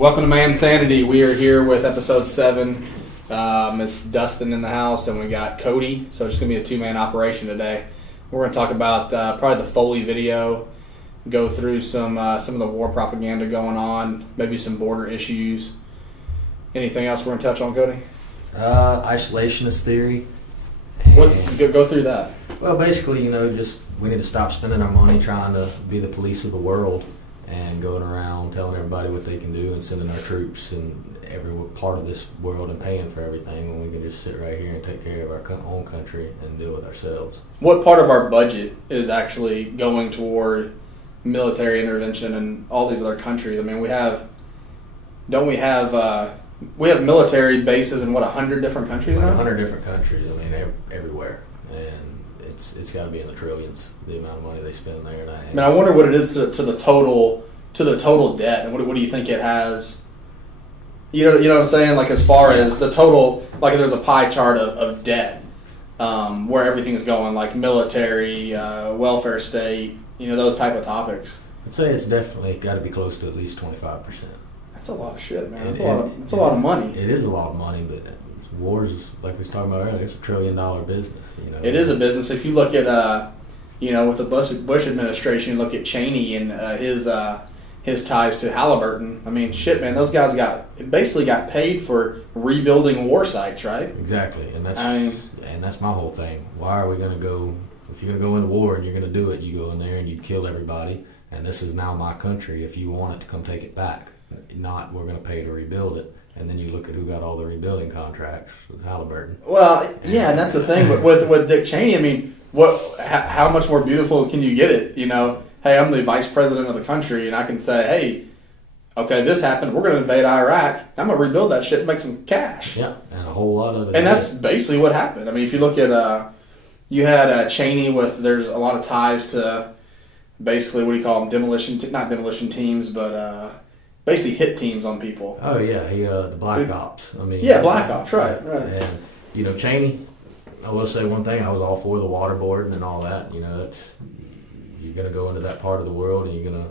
Welcome to Man Sanity. We are here with episode 7. It's Dustin in the house, and we got Cody. So it's going to be a two-man operation today. We're going to talk about probably the Foley video, go through some of the war propaganda going on, maybe some border issues. Anything else we're going to touch on, Cody? Isolationist theory. Go through that. Well, basically, just we need to stop spending our money trying to be the police of the world and going around telling everybody what they can do and sending our troops in every part of this world and paying for everything when we can just sit right here and take care of our own country and deal with ourselves. What part of our budget is actually going toward military intervention in all these other countries? I mean, we have military bases in 100 different countries now? 100 different countries. I mean, everywhere, and it's got to be in the trillions. The amount of money they spend there. I wonder what it is to the total debt, and what do you think it has? You know what I'm saying? Like, as far as the total, like, there's a pie chart of debt, where everything is going, like military, welfare state, those type of topics. I'd say it's definitely got to be close to at least 25%. That's a lot of shit, man. That's a lot of money. It is a lot of money, but wars, like we was talking about earlier, it's a $1 trillion business. It is a business. If you look at, with the Bush administration, look at Cheney and his ties to Halliburton. I mean, shit, man, those guys basically got paid for rebuilding war sites, right? Exactly, and that's my whole thing. Why are we going to go? If you're going to go into war and you're going to do it, you go in there and you kill everybody. And this is now my country. If you want it to come take it back, not we're going to pay to rebuild it. And then you look at who got all the rebuilding contracts with Halliburton. Well, yeah, and that's the thing. But with Dick Cheney, I mean, how much more beautiful can you get it? Hey, I'm the vice president of the country, and I can say, hey, okay, this happened. We're going to invade Iraq. I'm going to rebuild that shit and make some cash. Yeah, and a whole lot of it. And that's basically what happened. I mean, if you look at, you had Cheney there's a lot of ties to basically, what do you call them, not demolition teams, but basically hit teams on people. Oh, yeah, the Black Ops. Black Ops, right. And, Cheney, I will say one thing, I was all for the waterboarding and all that. You're going to go into that part of the world and you're going to,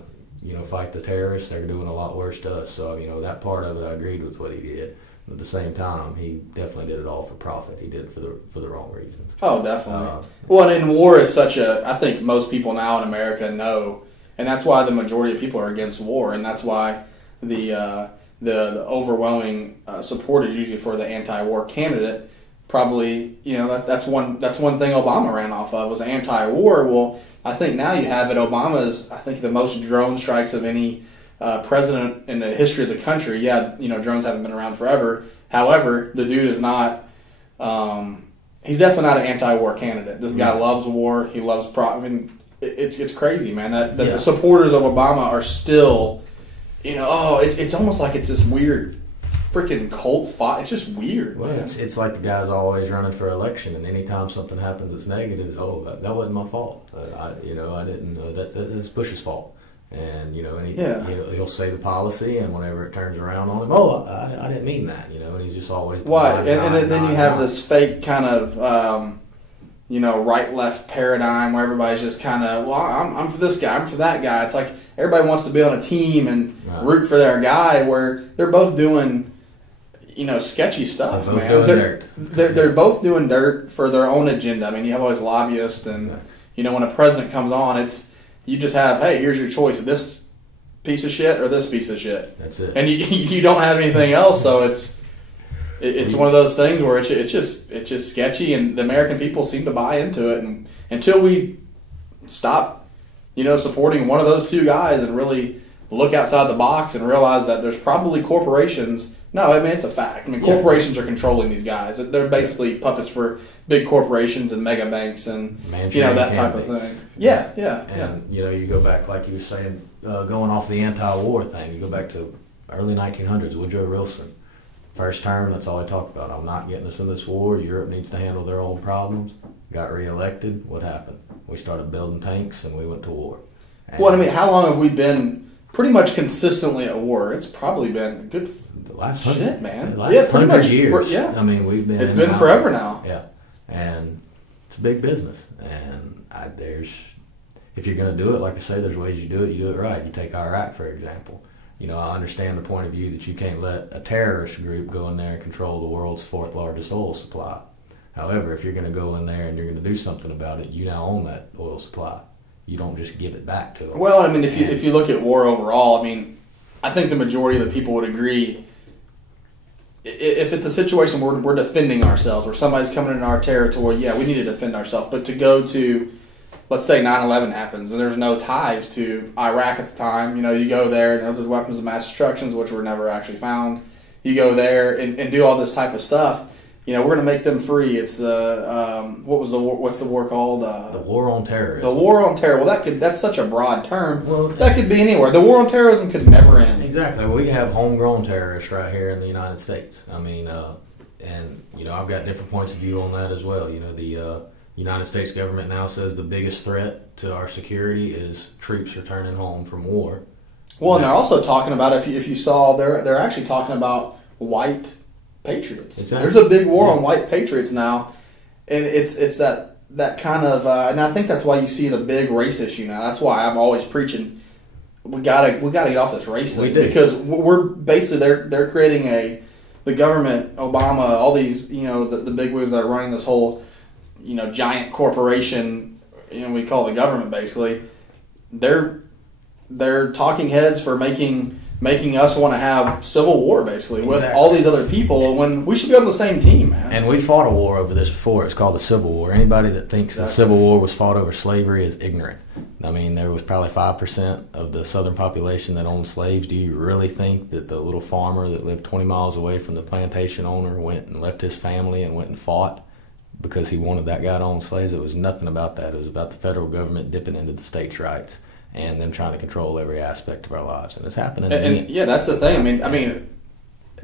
fight the terrorists. They're doing a lot worse to us. So, that part of it, I agreed with what he did. But at the same time, he definitely did it all for profit. He did it for the wrong reasons. Oh, definitely. Well, and war is I think most people now in America know, and that's why the majority of people are against war, and that's why the overwhelming support is usually for the anti-war candidate. Probably, that's one thing Obama ran off of, was anti-war. Well, I think now you have it. Obama's, I think, the most drone strikes of any president in the history of the country. Yeah, drones haven't been around forever. However, the dude is not. He's definitely not an anti-war candidate. This guy loves war. He loves it's crazy, man. That the supporters of Obama are still, it's almost like it's this weird freaking cult fight. It's just weird. Well, it's like the guy's always running for election, and anytime something happens that's negative, that wasn't my fault. I didn't. That's Bush's fault. And he'll say the policy, and whenever it turns around on him, I didn't mean that. And he's just always why. And then you have this fake kind of right left paradigm where everybody's just kind of, I'm for this guy, I'm for that guy. It's like everybody wants to be on a team and root for their guy, where they're both doing sketchy stuff, man. They're both doing dirt for their own agenda. I mean, you have always lobbyists, and when a president comes on, you just have, hey, here's your choice of this piece of shit or this piece of shit. That's it. And you don't have anything else, so it's one of those things where it's just sketchy, and the American people seem to buy into it. And until we stop, supporting one of those two guys and really look outside the box and realize that there's probably corporations. No, I mean, it's a fact. I mean, corporations are controlling these guys. They're basically puppets for big corporations and mega banks and that type of thing. Yeah. And you go back, like you were saying, going off the anti-war thing. You go back to early 1900s. Woodrow Wilson, first term. That's all he talked about. I'm not getting us in this war. Europe needs to handle their own problems. Got reelected. What happened? We started building tanks and we went to war. And how long have we been pretty much consistently at war? It's probably been a good. Last shit, man. The last 100 years. Yeah. I mean, we've been. It's been forever now. Yeah, and it's a big business. And if you're going to do it, like I say, there's ways you do it. You do it right. You take Iraq, for example. I understand the point of view that you can't let a terrorist group go in there and control the world's 4th largest oil supply. However, if you're going to go in there and you're going to do something about it, you now own that oil supply. You don't just give it back to them. Well, I mean, if you look at war overall, I mean, I think the majority of the people would agree. If it's a situation where we're defending ourselves, where somebody's coming into our territory, yeah, we need to defend ourselves. But to go to, let's say 9/11 happens, and there's no ties to Iraq at the time. You go there, and there's weapons of mass destruction, which were never actually found. You go there and do all this type of stuff. We're going to make them free. It's the what's the war called? The war on terrorism. The war on terror. Well, that's such a broad term. Well, that could be anywhere. The war on terrorism could never end. Exactly. We have homegrown terrorists right here in the United States. I mean, I've got different points of view on that as well. The United States government now says the biggest threat to our security is troops returning home from war. Well, and they're also talking about, if you saw, they're actually talking about white patriots. Exactly. There's a big war on white patriots now, and it's that kind of, and I think that's why you see the big race issue now. That's why I'm always preaching we gotta get off this race thing, because we're basically they're creating the government, Obama, all these the big wigs that are running this whole giant corporation we call the government basically. They're talking heads for making us want to have civil war, basically, with all these other people, when we should be on the same team, man. And we fought a war over this before. It's called the Civil War. Anybody that thinks the Civil War was fought over slavery is ignorant. I mean, there was probably 5% of the southern population that owned slaves. Do you really think that the little farmer that lived 20 miles away from the plantation owner went and left his family and went and fought because he wanted that guy to own slaves? It was nothing about that. It was about the federal government dipping into the states' rights and them trying to control every aspect of our lives, and it's happening. And that's the thing. I mean,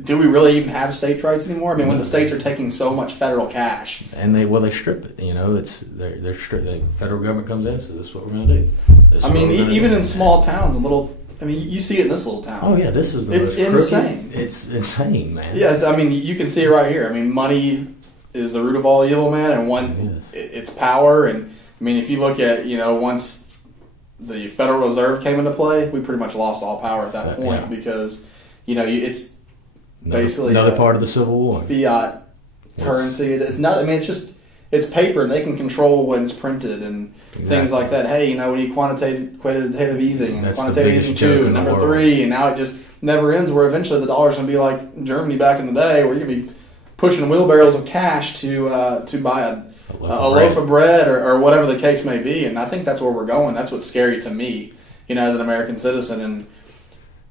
do we really even have states' rights anymore? I mean, when the states are taking so much federal cash, and they strip it. It's they're stripped. The federal government comes in and says, "This is what we're going to do." I mean, even in small towns, you see it in this little town. Oh yeah, this is it's insane. It's insane, man. Yes, I mean, you can see it right here. I mean, money is the root of all evil, man, and it's power. And I mean, if you look at once the Federal Reserve came into play, we pretty much lost all power at that point, because it's basically another part of the Civil War. Fiat currency. It's not. I mean, it's paper, and they can control when it's printed and things like that. Hey, we need quantitative easing, and quantitative easing 2, and number 3, and now it just never ends. Where eventually the dollar's going to be like Germany back in the day, where you're going to be pushing wheelbarrows of cash to buy a loaf of bread or whatever the case may be. And I think that's where we're going. That's what's scary to me, as an American citizen.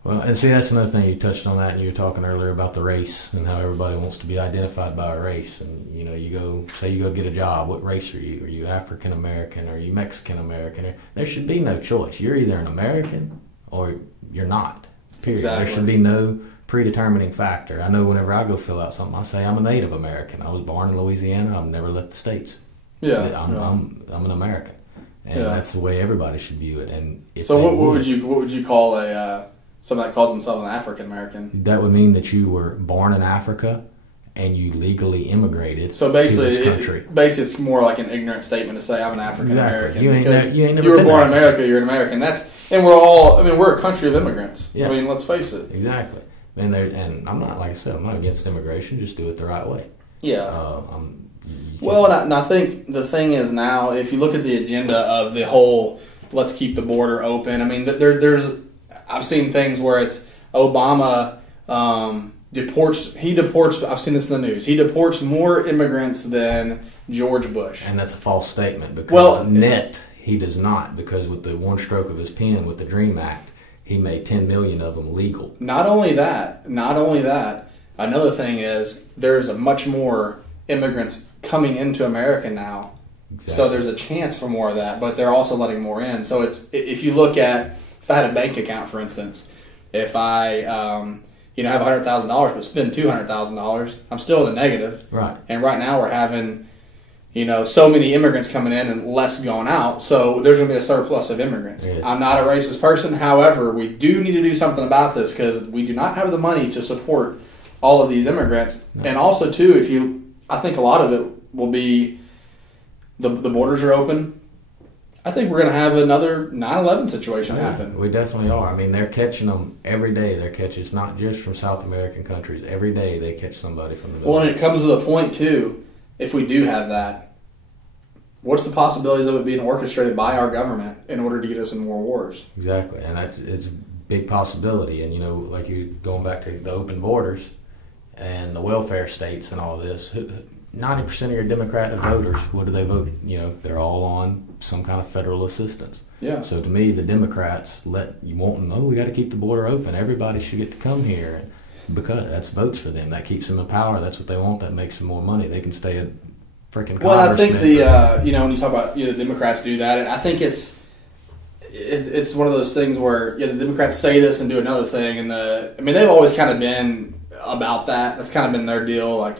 And see, that's another thing. You touched on that, and you were talking earlier about the race and how everybody wants to be identified by a race. And you go get a job. What race are you? Are you African American? Are you Mexican American? There should be no choice. You're either an American or you're not. Period. Exactly. There should be no predetermining factor. I know whenever I go fill out something, I say I'm a Native American. I was born in Louisiana. I've never left the States. Yeah, I'm an American, and that's the way everybody should view it. And so, what would you call somebody that calls themselves an African American? That would mean that you were born in Africa and you legally immigrated. So basically, to this country. Basically, it's more like an ignorant statement to say I'm an African American. Exactly. You were born in America. You're an American. We're a country of immigrants. Yeah. I mean, let's face it. Exactly. And I'm not, like I said, I'm not against immigration. Just do it the right way. Yeah. And I think the thing is now, if you look at the agenda of the whole, let's keep the border open. I mean, I've seen things where it's Obama deports. I've seen this in the news. He deports more immigrants than George Bush, and that's a false statement. Because he does not. Because with the one stroke of his pen with the DREAM Act, he made 10 million of them legal. Not only that. Another thing is there's a much more immigrants coming into America now. Exactly. So there's a chance for more of that, but they're also letting more in. So if you look at, if I had a bank account, for instance, if I have $100,000 but spend $200,000, I'm still in the negative. Right. And right now we're having so many immigrants coming in and less going out, so there's going to be a surplus of immigrants. I'm not a racist person. However, we do need to do something about this, because we do not have the money to support all of these immigrants. No. And also, too, I think a lot of it will be the borders are open. I think we're going to have another 9/11 situation happen. We definitely are. I mean, they're catching them every day. It's not just from South American countries. Every day they catch somebody from the Middle East. Well, and it comes to the point, too, if we do have that, what's the possibilities of it being orchestrated by our government in order to get us in more wars? Exactly, and it's a big possibility. And, like you're going back to the open borders and the welfare states and all this, 90% of your Democratic voters, what do they vote? They're all on some kind of federal assistance. Yeah. So to me, the Democrats we got to keep the border open. Everybody should get to come here, because that's votes for them. That keeps them in power. That's what they want. That makes them more money. They can stay at freaking. Well, I think when you talk about the Democrats do that, I think it's one of those things where the Democrats say this and do another thing, and they've always kind of been about that. That's kind of been their deal, like,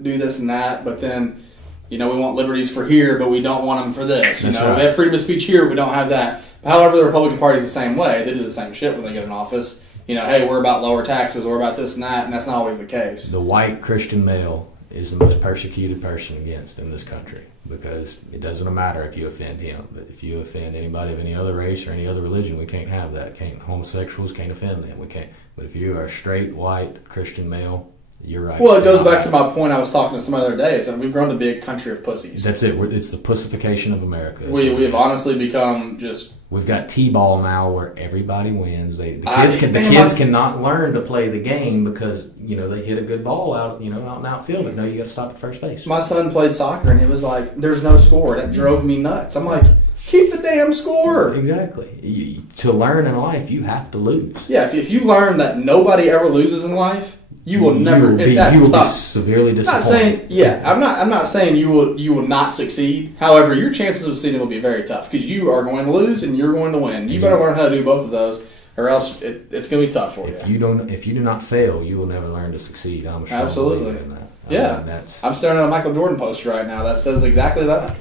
do this and that, but then, we want liberties for here, but we don't want them for this. Right. We have freedom of speech here, but we don't have that. However, the Republican Party is the same way. They do the same shit when they get in office. Hey, we're about lower taxes, we're about this and that's not always the case. The white Christian male is the most persecuted person against in this country, because it doesn't matter if you offend him, but if you offend anybody of any other race or any other religion, we can't have that. Homosexuals can't offend them. We can't. But if you are a straight, white, Christian male, you're right. Well, it goes back to my point I was talking to some other day. So we've grown to be a country of pussies. That's it. It's the pacification of America. We have honestly become just... We've got T-ball now where everybody wins. The kids cannot learn to play the game because, they hit a good ball out in outfield. But no, you got to stop at first base. My son played soccer and it was like, there's no score. That drove me nuts. I'm like... Keep the damn score. Exactly. To learn in life, you have to lose. Yeah, if you learn that nobody ever loses in life, you will never. You will be severely disappointed. I'm not saying you will not succeed. However, your chances of succeeding will be very tough because you are going to lose and you're going to win. You better learn how to do both of those, or else it's going to be tough for you. If you do not fail, you will never learn to succeed. I'm sure. Absolutely. In that. I'm staring at a Michael Jordan poster right now that says exactly that.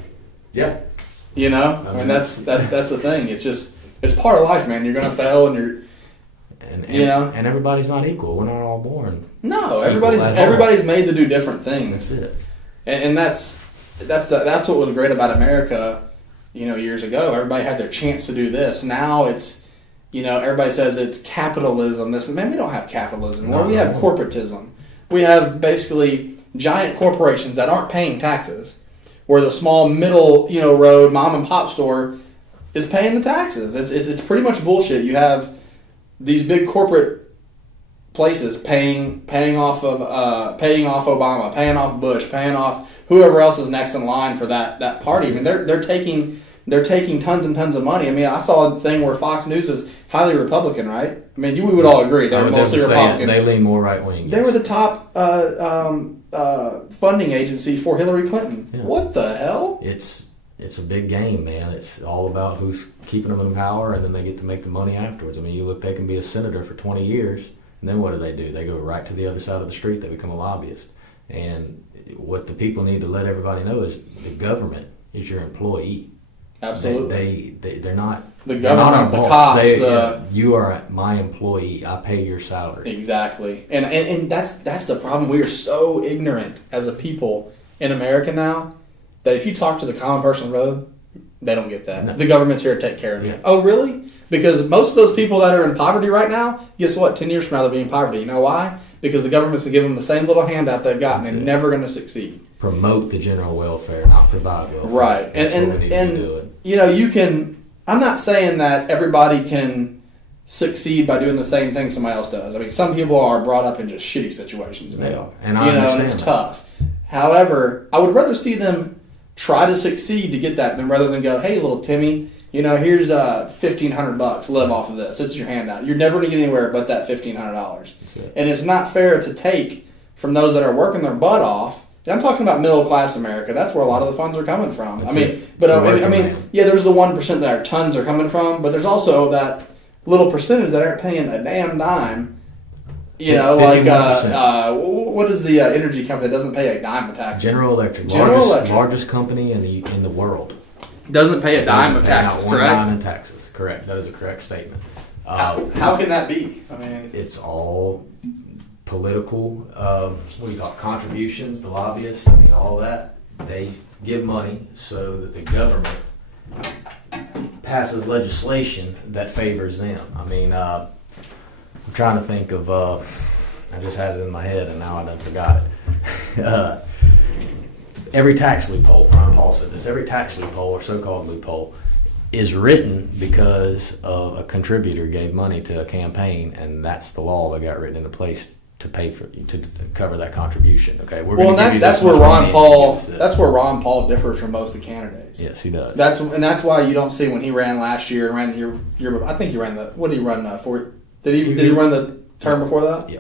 Yeah. That's the thing. It's part of life, man. You're gonna fail, and and everybody's not equal. We're not all born. No, everybody's made to do different things. That's it. And that's what was great about America. Years ago, everybody had their chance to do this. Now it's, everybody says it's capitalism. Man, we don't have capitalism. We have corporatism. We have basically giant corporations that aren't paying taxes. Where the small middle, road mom and pop store is paying the taxes. It's pretty much bullshit. You have these big corporate places paying off Obama, paying off Bush, paying off whoever else is next in line for that party. I mean, they're taking tons and tons of money. I mean, I saw a thing where Fox News is highly Republican, right? I mean, we would all agree they're mostly Republican. They lean more right wing. They were the top funding agency for Hillary Clinton. Yeah. What the hell? It's a big game, man. It's all about who's keeping them in power, and then they get to make the money afterwards. I mean, they can be a senator for 20 years, and then what do? They go right to the other side of the street. They become a lobbyist. And what the people need to let everybody know is the government is your employee. Absolutely. They're not the government, the cops. You are my employee. I pay your salary. Exactly. And that's the problem. We are so ignorant as a people in America now that if you talk to the common person on the road, they don't get that. No. The government's here to take care of you. Yeah. Oh, really? Because most of those people that are in poverty right now, guess what? 10 years from now they'll be in poverty. You know why? Because the government's going to give them the same little handout they've got, and they're never going to succeed. Promote the general welfare, not provide welfare. Right. And you can... I'm not saying that everybody can succeed by doing the same thing somebody else does. I mean, some people are brought up in just shitty situations, man. Yeah. And I understand and it's tough. However, I would rather see them try to succeed to get that than rather than go, hey, little Timmy, here's $1,500. Live off of this. It's your handout. You're never going to get anywhere but that $1,500. And it's not fair to take from those that are working their butt off. I'm talking about middle class America. That's where a lot of the funds are coming from. There's the 1% that our tons are coming from, but there's also that little percentage that aren't paying a damn dime. What is the energy company that doesn't pay a dime of taxes? General Electric, largest company in the world, doesn't pay a dime of taxes. Correct. Dime in taxes. Correct. That is a correct statement. How can that be? I mean, it's all political, contributions, the lobbyists, all that. They give money so that the government passes legislation that favors them. I mean, I'm trying to think of. I just had it in my head and now I done forgot it. Every tax loophole, Ron Paul said this, every tax loophole or so-called loophole is written because of a contributor gave money to a campaign, and that's the law that got written into place to pay for to cover that contribution. Okay, that's where Ron Paul differs from most of the candidates. Yes, he does. That's why you don't see when he ran last year and ran the year. I think he ran the. What did he run for? Did he run the term before that? Yeah.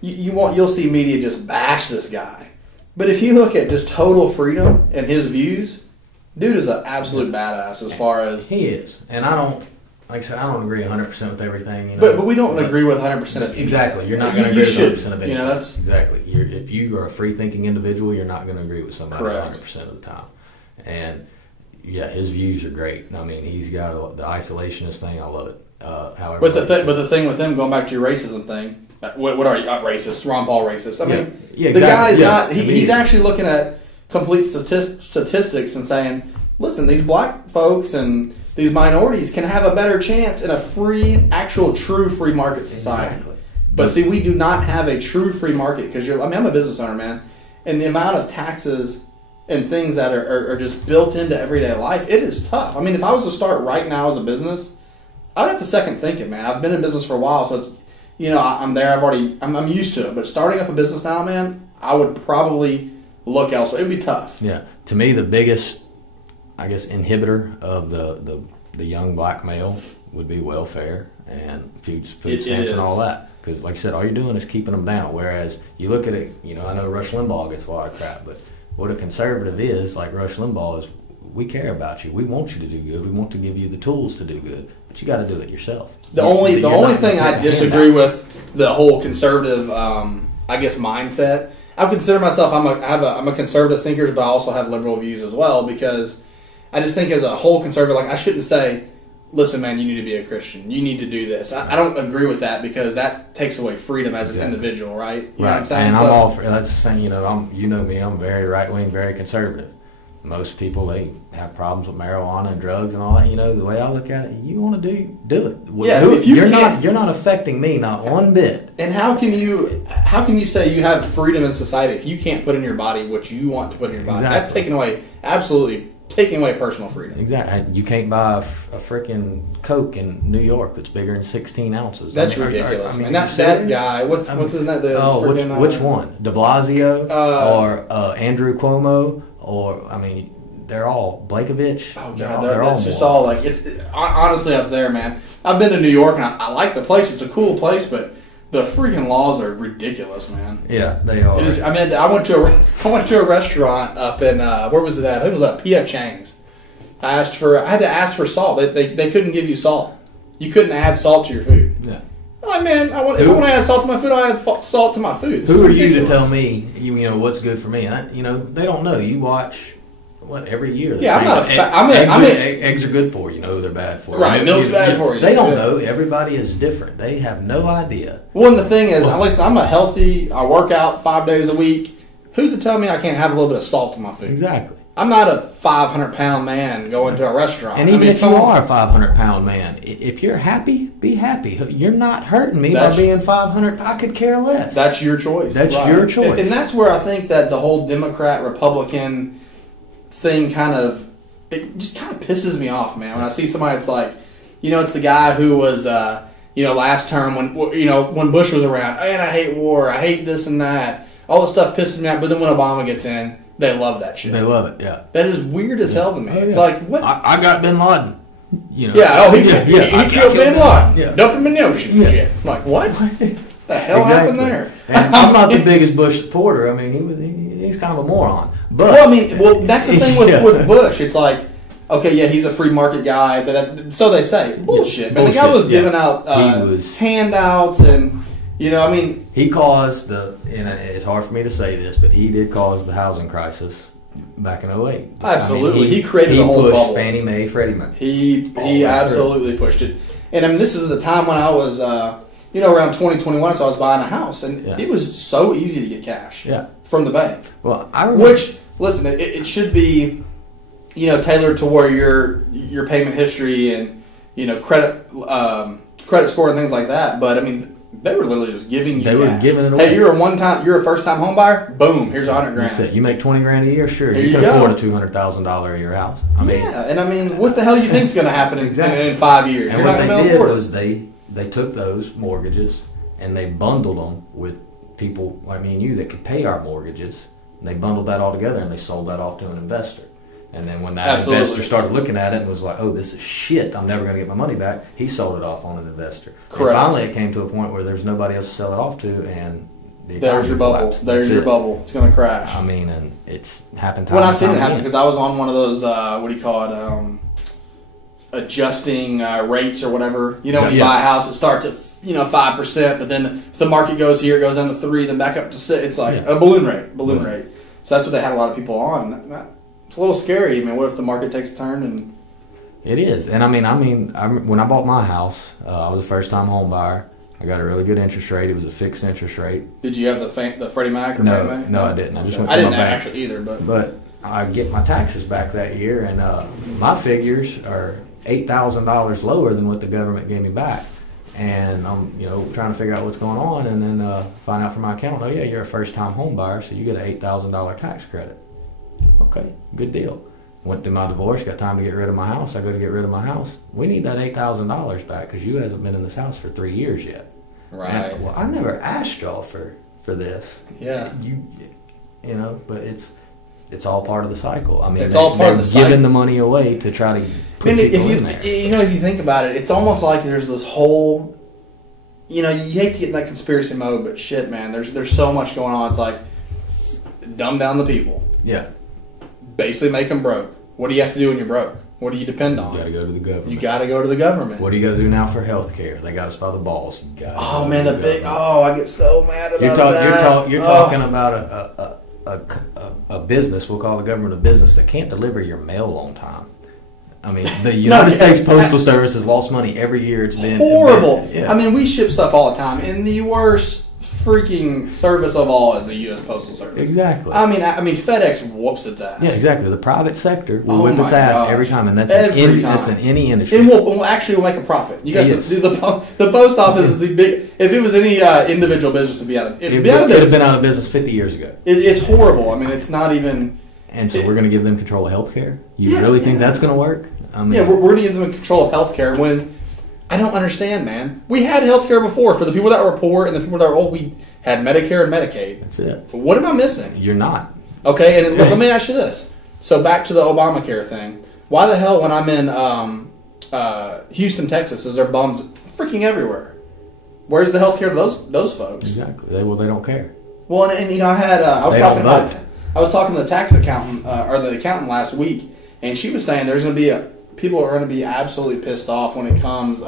You'll see media just bash this guy. But if you look at just total freedom and his views, dude is an absolute badass as far as... He is. And I don't, like I said, I don't agree 100% with everything. You know, but we don't agree with 100% of it. Exactly. You're not going to agree with 100% of anything. You know, that's... Exactly. If you are a free-thinking individual, you're not going to agree with somebody Correct. 100% of the time. And, yeah, his views are great. I mean, he's got the isolationist thing. I love it. However, but the thing with him, going back to your racism thing... What are you? Racist? Ron Paul racist? I mean, exactly. The guy's not... He's actually looking at complete statistics and saying, listen, these black folks and these minorities can have a better chance in a free, actual true free market society. Exactly. But see, we do not have a true free market because I'm a business owner, man. And the amount of taxes and things that are just built into everyday life, it is tough. I mean, if I was to start right now as a business, I'd have to second think it, man. I've been in business for a while, so it's... You know, I'm there. I'm used to it. But starting up a business now, man, I would probably look elsewhere. It'd be tough. Yeah. To me, the biggest, I guess, inhibitor of the young black male would be welfare and food stamps and all that. Because, like I said, all you're doing is keeping them down. Whereas you look at it, you know, I know Rush Limbaugh gets a lot of crap, but what a conservative is, like Rush Limbaugh, is we care about you. We want you to do good. We want to give you the tools to do good. But you got to do it yourself. The only thing I disagree with the whole conservative, I guess, mindset. I consider myself I'm a conservative thinker, but I also have liberal views as well because I just think as a whole conservative, like I shouldn't say, listen, man, you need to be a Christian. You need to do this. I don't agree with that because that takes away freedom as an individual, right? You know what I'm saying? And I'm all for that's the same. You know me. I'm very right wing, very conservative. Most people, they have problems with marijuana and drugs and all that. You know, the way I look at it, you want to do it. Yeah, if you're not affecting me, not one bit. And how can you say you have freedom in society if you can't put in your body what you want to put in your body? Exactly. That's absolutely taking away personal freedom. Exactly. You can't buy a freaking Coke in New York that's bigger than 16 ounces. That's ridiculous. I mean, that guy. What's his name? Which one? De Blasio or Andrew Cuomo? Or, I mean, they're all Blankovich. Oh, God. That's just all like, it's honestly up there, man. I've been to New York, and I like the place. It's a cool place, but the freaking laws are ridiculous, man. Yeah, they are. I went to a restaurant up in, where was it at? I think it was at P.F. Chang's. I had to ask for salt. They couldn't give you salt. You couldn't add salt to your food. Yeah. Oh, man, if I want to add salt to my food, I add salt to my food. Who are you to tell me, you know, what's good for me? They don't know. You watch, every year. Yeah, eggs are good for you. You know they're bad for you. Right, milk's bad for you. They don't know. Everybody is different. They have no idea. Well, and the thing is, I'm a healthy, I work out 5 days a week. Who's to tell me I can't have a little bit of salt in my food? Exactly. I'm not a 500-pound man going to a restaurant. And even if you are a 500-pound man, if you're happy, be happy. You're not hurting me by being 500. I could care less. That's your choice. That's your choice. And that's where I think that the whole Democrat-Republican thing it just kind of pisses me off, man. When I see somebody that's like, it's the guy who was, last term when Bush was around, and I hate war, I hate this and that. All this stuff pisses me off, but then when Obama gets in, they love that shit. They love it, yeah. That is weird as hell to me. It's like, what? I got Bin Laden. He killed Bin Laden. Yeah. Dumped him in the ocean. Yeah. I'm like, what? The hell happened there? And I'm not the biggest Bush supporter. I mean, he's kind of a moron. But that's the thing with Bush. It's like, okay, yeah, he's a free market guy. So they say. Bullshit. Man, the guy was giving out handouts and... he caused and it's hard for me to say this, but he did cause the housing crisis back in 2008. Absolutely. He created the whole bubble. He pushed Fannie Mae, Freddie Mac. He absolutely pushed it. And this is the time when I was, around 2021, so I was buying a house. And it was so easy to get cash from the bank. Well, I remember. Which, listen, it should be, tailored to where your payment history and credit score and things like that. But I mean, they were literally just giving you. They were giving it away. Hey, you're a first time home buyer. Boom, here's $100,000. That's it. You make $20,000 a year, sure. There you can you go. afford a $200,000 a year house. I mean, and I mean, what the hell you think's going to happen in 5 years? And what they did was they took those mortgages and they bundled them with people like me and you that could pay our mortgages. And they bundled that all together and they sold that off to an investor. And then when that investor started looking at it and was like, oh, this is shit, I'm never going to get my money back, he sold it off on an investor. Correct. And finally it came to a point where there's nobody else to sell it off to, and there's your bubble. There's your bubble. It's going to crash. I mean, and it's happened time when I and seen time it happen, again. because I was on one of those, adjusting rates or whatever. When you buy a house, it starts at 5%, but then if the market goes here, it goes down to 3, then back up to 6. It's like a balloon rate. So that's what they had a lot of people on. It's a little scary. I mean, what if the market takes a turn? And it is. And I mean, when I bought my house, I was a first-time home buyer. I got a really good interest rate. It was a fixed interest rate. Did you have the Freddie Mac or no, Fannie Mae? No, I didn't. I just went. I to didn't my bank. actually either, But I get my taxes back that year, and my figures are $8,000 lower than what the government gave me back. And I'm, trying to figure out what's going on, and then find out from my accountant, oh yeah, you're a first-time home buyer, so you get an $8,000 tax credit. Okay, good deal. Went through my divorce, got time to get rid of my house. I go to get rid of my house. We need that $8,000 back because you hasn't been in this house for 3 years yet. Right. And, well, I never asked y'all for this. Yeah. But it's all part of the cycle. I mean, it's all part of the cycle. Giving the money away to try to put people in there. If you think about it, it's almost like there's this whole, you hate to get in that conspiracy mode, but shit, man, there's so much going on. It's like, dumb down the people. Yeah. Basically make them broke. What do you have to do when you're broke? What do you depend on? You got to go to the government. You got to go to the government. What do you got to do now for health care? They got us by the balls. I get so mad about that. You're talking about a business, we'll call the government a business, that can't deliver your mail on time. I mean, the United States Postal Service has lost money every year. It's been horrible. I mean, we ship stuff all the time, and the worst freaking service of all is the U.S. Postal Service. Exactly. I mean, FedEx whoops its ass. Yeah, exactly. The private sector will whip its ass every time, and that's in any industry. And we'll make a profit. You got to do the post office is the big. If it was any individual business, it'd be out of business. It would have been out of business 50 years ago. It's horrible. I mean, it's not even. And so we're going to give them control of healthcare? You really think that's going to work? I mean, we're going to give them control of healthcare when. I don't understand, man. We had healthcare before for the people that were poor and the people that were old. We had Medicare and Medicaid. That's it. But what am I missing? You're not. Okay, and let me ask you this. So back to the Obamacare thing. Why the hell when I'm in Houston, Texas, is there bums freaking everywhere? Where's the healthcare to those folks? Exactly. They don't care. Well, and I was talking to the tax accountant or the accountant last week, and she was saying there's going to be people are going to be absolutely pissed off when it comes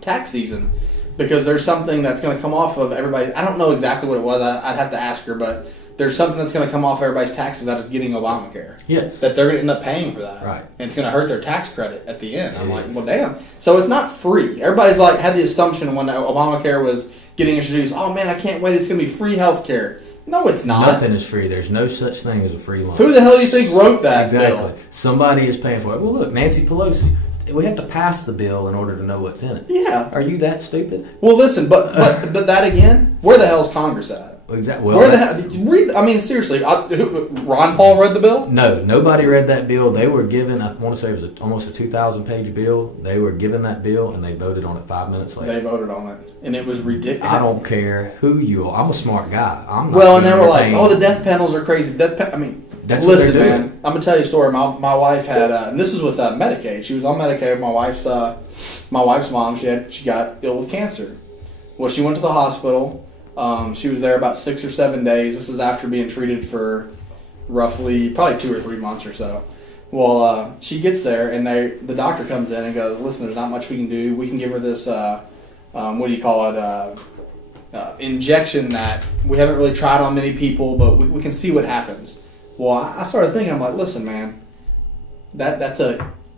tax season, because there's something that's going to come off of everybody. I don't know exactly what it was. I'd have to ask her, but there's something that's going to come off everybody's taxes that is getting Obamacare. Yes. That they're going to end up paying for that. Right. And it's going to hurt their tax credit at the end. I'm like, well, damn. So it's not free. Everybody's had the assumption when Obamacare was getting introduced, oh man, I can't wait, it's going to be free health care. No, it's not. Nothing is free. There's no such thing as a free lunch. Who the hell do you think wrote that bill? Somebody is paying for it. Well, look, Nancy Pelosi. We have to pass the bill in order to know what's in it. Yeah. Are you that stupid? Well, listen, but that again, where the hell's Congress at? Exactly. Well, where the hell? I mean, seriously, Ron Paul read the bill? No, nobody read that bill. They were given, I want to say it was almost a 2,000-page bill. They were given that bill, and they voted on it 5 minutes later. They voted on it, and it was ridiculous. I don't care who you are. I'm a smart guy. I'm not well, and they were like, oh, the death panels are crazy. That's listen, man, I'm going to tell you a story. My wife had, and this is with Medicaid. She was on Medicaid. My wife's mom, she got ill with cancer. Well, she went to the hospital. She was there about 6 or 7 days. This was after being treated for roughly probably 2 or 3 months or so. Well, she gets there, and the doctor comes in and goes, listen, there's not much we can do. We can give her this, injection that we haven't really tried on many people, but we can see what happens. Well, I started thinking, I'm like, listen, man, I'm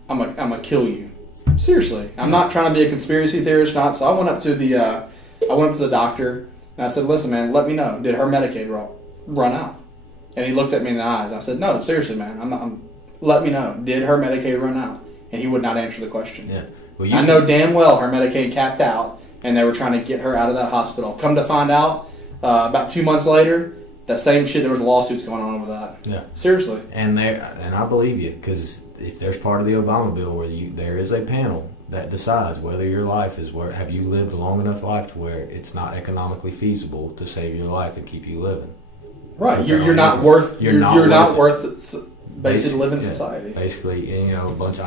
gonna kill you. Seriously, I'm not trying to be a conspiracy theorist, so I went up to the doctor. And I said, listen, man, let me know. Did her Medicaid run out? And he looked at me in the eyes. I said, no, seriously, man. let me know. Did her Medicaid run out? And he would not answer the question. Yeah. Well, I know damn well her Medicaid capped out, and they were trying to get her out of that hospital. Come to find out, about 2 months later, that same shit, there was lawsuits going on over that. Yeah. Seriously. And I believe you, because if there's part of the Obama bill where there is a panel that decides whether your life is have you lived a long enough life to where it's not economically feasible to save your life and keep you living. Right. You're not worth. You're not worth. Basically, live in society. Basically, I know a bunch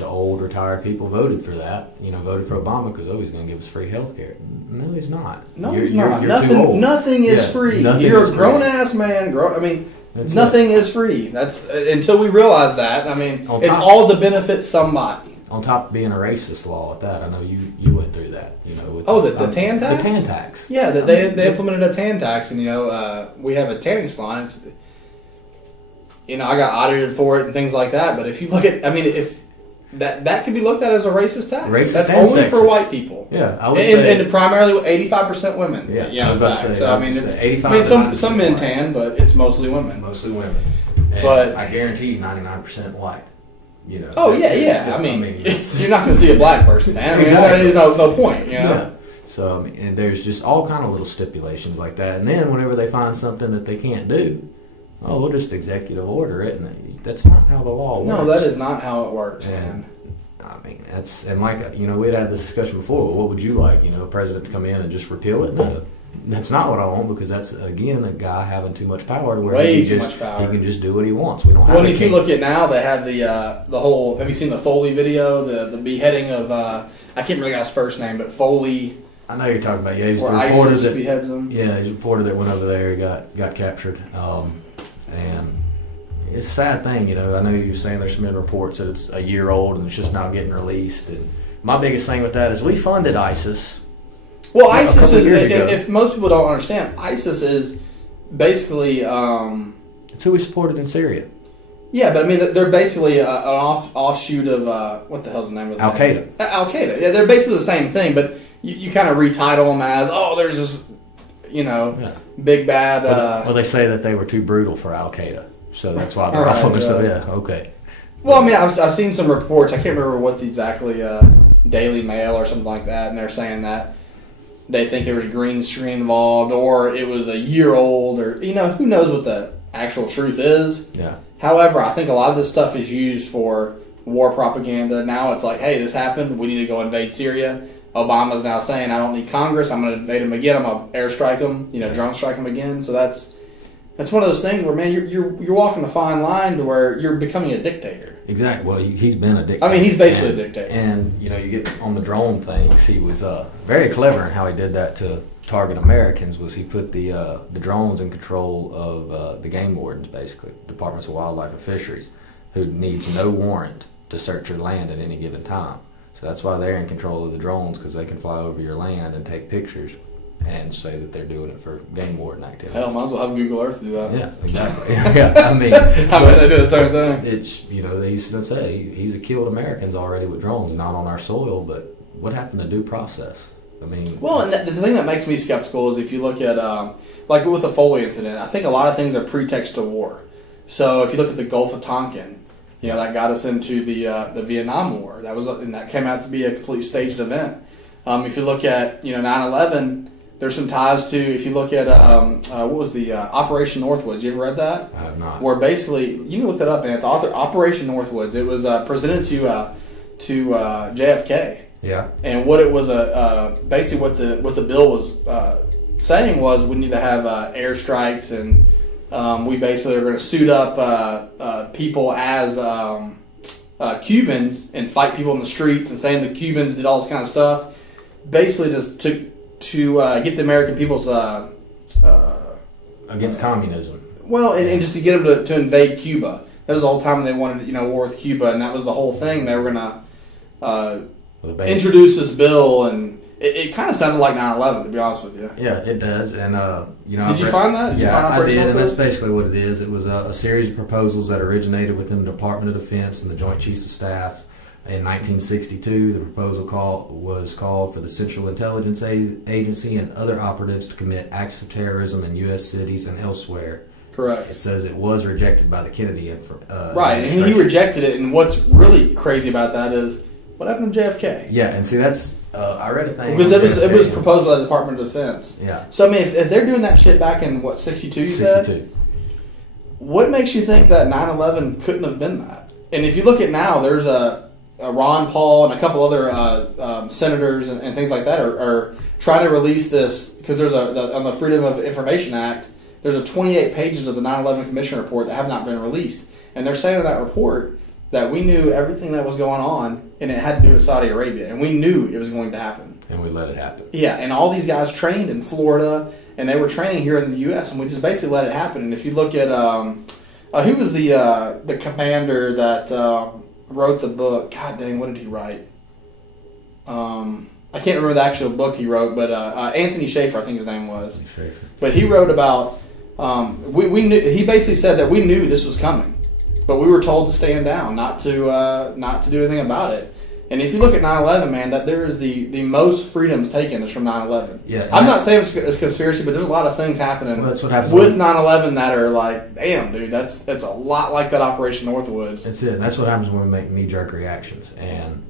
of old retired people voted for that. Voted for Obama because he's going to give us free health care. No, he's not. No, he's not. Nothing is free. You're a grown ass man. Nothing is free. That's until we realize that. It's all to benefit somebody. On top of being a racist law at that, I know you went through that. The tan tax. The tan tax. Yeah, they implemented a tan tax, and we have a tanning salon. I got audited for it and things like that. But if you look at, if that could be looked at as a racist tax. That's only for white people. Yeah, I would say, and primarily 85% women. Yeah, I was about to say. So it's 85. Some men tan, but it's mostly women. Mostly women. And but I guarantee you, 99% white. Oh yeah. You're not going to see a black person tan. There's no point. Yeah. So and there's just all kind of little stipulations like that. And then whenever they find something that they can't do, we'll just executive order it, and that's not how the law works. No, that is not how it works, man. That's we'd had this discussion before. Well, what would you like? A president to come in and just repeal it? No, that's not what I want, because that's again a guy having too much power, where he can just do what he wants. We don't have. Well, if you look at now, they have the whole. Have you seen the Foley video? The beheading of I can't remember the guy's first name, but Foley. I know you're talking about. Yeah, he's the reporter that beheads him. Yeah, he's a reporter that went over there, got captured. And it's a sad thing, I know you were saying there's been reports that it's a year old and it's just now getting released. And my biggest thing with that is we funded ISIS. Well, ISIS is, if most people don't understand, ISIS is basically... it's who we supported in Syria. Yeah, but they're basically an offshoot of, what the hell's the name of it? Al-Qaeda. Al-Qaeda. Yeah, they're basically the same thing, but you kind of retitle them as, there's this... big bad. Well, they say that they were too brutal for Al-Qaeda, so that's why they're off on the stuff. Yeah, okay. Well, I've seen some reports. I can't remember what exactly Daily Mail or something like that, and they're saying that they think there was green screen involved, or it was a year old, or who knows what the actual truth is. Yeah. However, I think a lot of this stuff is used for war propaganda. Now it's like, hey, this happened. We need to go invade Syria. Obama's now saying, I don't need Congress. I'm going to invade them again. I'm going to airstrike them, drone strike them again. So that's one of those things where, man, you're walking a fine line to where you're becoming a dictator. Exactly. Well, he's been a dictator. He's basically a dictator. And, you get on the drone things. He was very clever in how he did that to target Americans. Was he put the drones in control of the game wardens, basically, Departments of Wildlife and Fisheries, who needs no warrant to search your land at any given time. So that's why they're in control of the drones, because they can fly over your land and take pictures and say that they're doing it for game warden activities. Hell, might as well have Google Earth do that. Yeah, exactly. Yeah, they do the same thing. It's they used to say he's killed Americans already with drones, not on our soil. But what happened to due process? Well, and the thing that makes me skeptical is if you look at like with the Foley incident, I think a lot of things are pretext to war. So if you look at the Gulf of Tonkin. That got us into the Vietnam War. That came out to be a complete staged event. If you look at 9/11, there's some ties to. If you look at what was the Operation Northwoods? You ever read that? I have not. Where basically you can look that up, man. It's Operation Northwoods. It was presented to JFK. Yeah. And what it was basically what the bill was saying was we need to have airstrikes and. We basically are going to suit up people as Cubans and fight people in the streets and saying the Cubans did all this kind of stuff. Basically, just to get the American people's against communism. Well, and just to get them to invade Cuba. That was the whole time they wanted war with Cuba, and that was the whole thing. They were going to introduce this bill and. It kind of sounded like 9/11, to be honest with you. Yeah, it does. And, Did you find that? I did, and that's basically what it is. It was a series of proposals that originated within the Department of Defense and the Joint Chiefs of Staff. In 1962, the proposal was called for the Central Intelligence Agency and other operatives to commit acts of terrorism in U.S. cities and elsewhere Correct. It says it was rejected by the Kennedy right, and he rejected it. And what's really crazy about that is what happened to JFK? Yeah, and see, that's I read a thing because it was proposed by the Department of Defense. Yeah. So I mean, if they're doing that shit back in what 62, you 62. said, what makes you think that 9/11 couldn't have been that? And if you look at now, there's a Ron Paul and a couple other senators and things like that are trying to release this because there's on the Freedom of Information Act. There's a 28 pages of the 9/11 Commission report that have not been released, and they're saying in that report that we knew everything that was going on, and it had to do with Saudi Arabia, and we knew it was going to happen, and we let it happen. Yeah, and all these guys trained in Florida, and they were training here in the U.S., and we just basically let it happen. And if you look at who was the commander that wrote the book? God dang, what did he write? I can't remember the actual book he wrote, but Anthony Schaefer, I think his name was. But he wrote about we knew. He basically said that we knew this was coming, but we were told to stand down, not to do anything about it. And if you look at 9/11, man, that there is the most freedoms taken is from 9/11. Yeah, I'm not saying it's a conspiracy, but there's a lot of things happening that's what happens with 9/11 that are like, damn, dude, that's a lot like that Operation Northwoods. That's it. That's what happens when we make knee-jerk reactions. And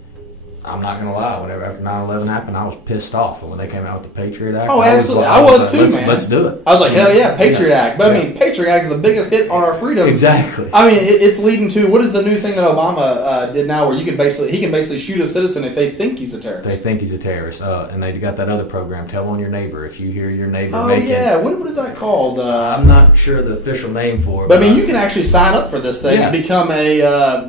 I'm not gonna lie, whenever after 9/11 happened, I was pissed off. And when they came out with the Patriot Act, absolutely, I was too, man. Let's do it. I was like, hell yeah, Patriot Act. But I mean, Patriot Act is the biggest hit on our freedom. Exactly. I mean, it's leading to what is the new thing that Obama did now, where he can basically shoot a citizen if they think he's a terrorist. They think he's a terrorist, and they got that other program, Tell on Your Neighbor. If you hear your neighbor, what is that called? I'm not sure the official name for it. But I mean, you can actually sign up for this thing and become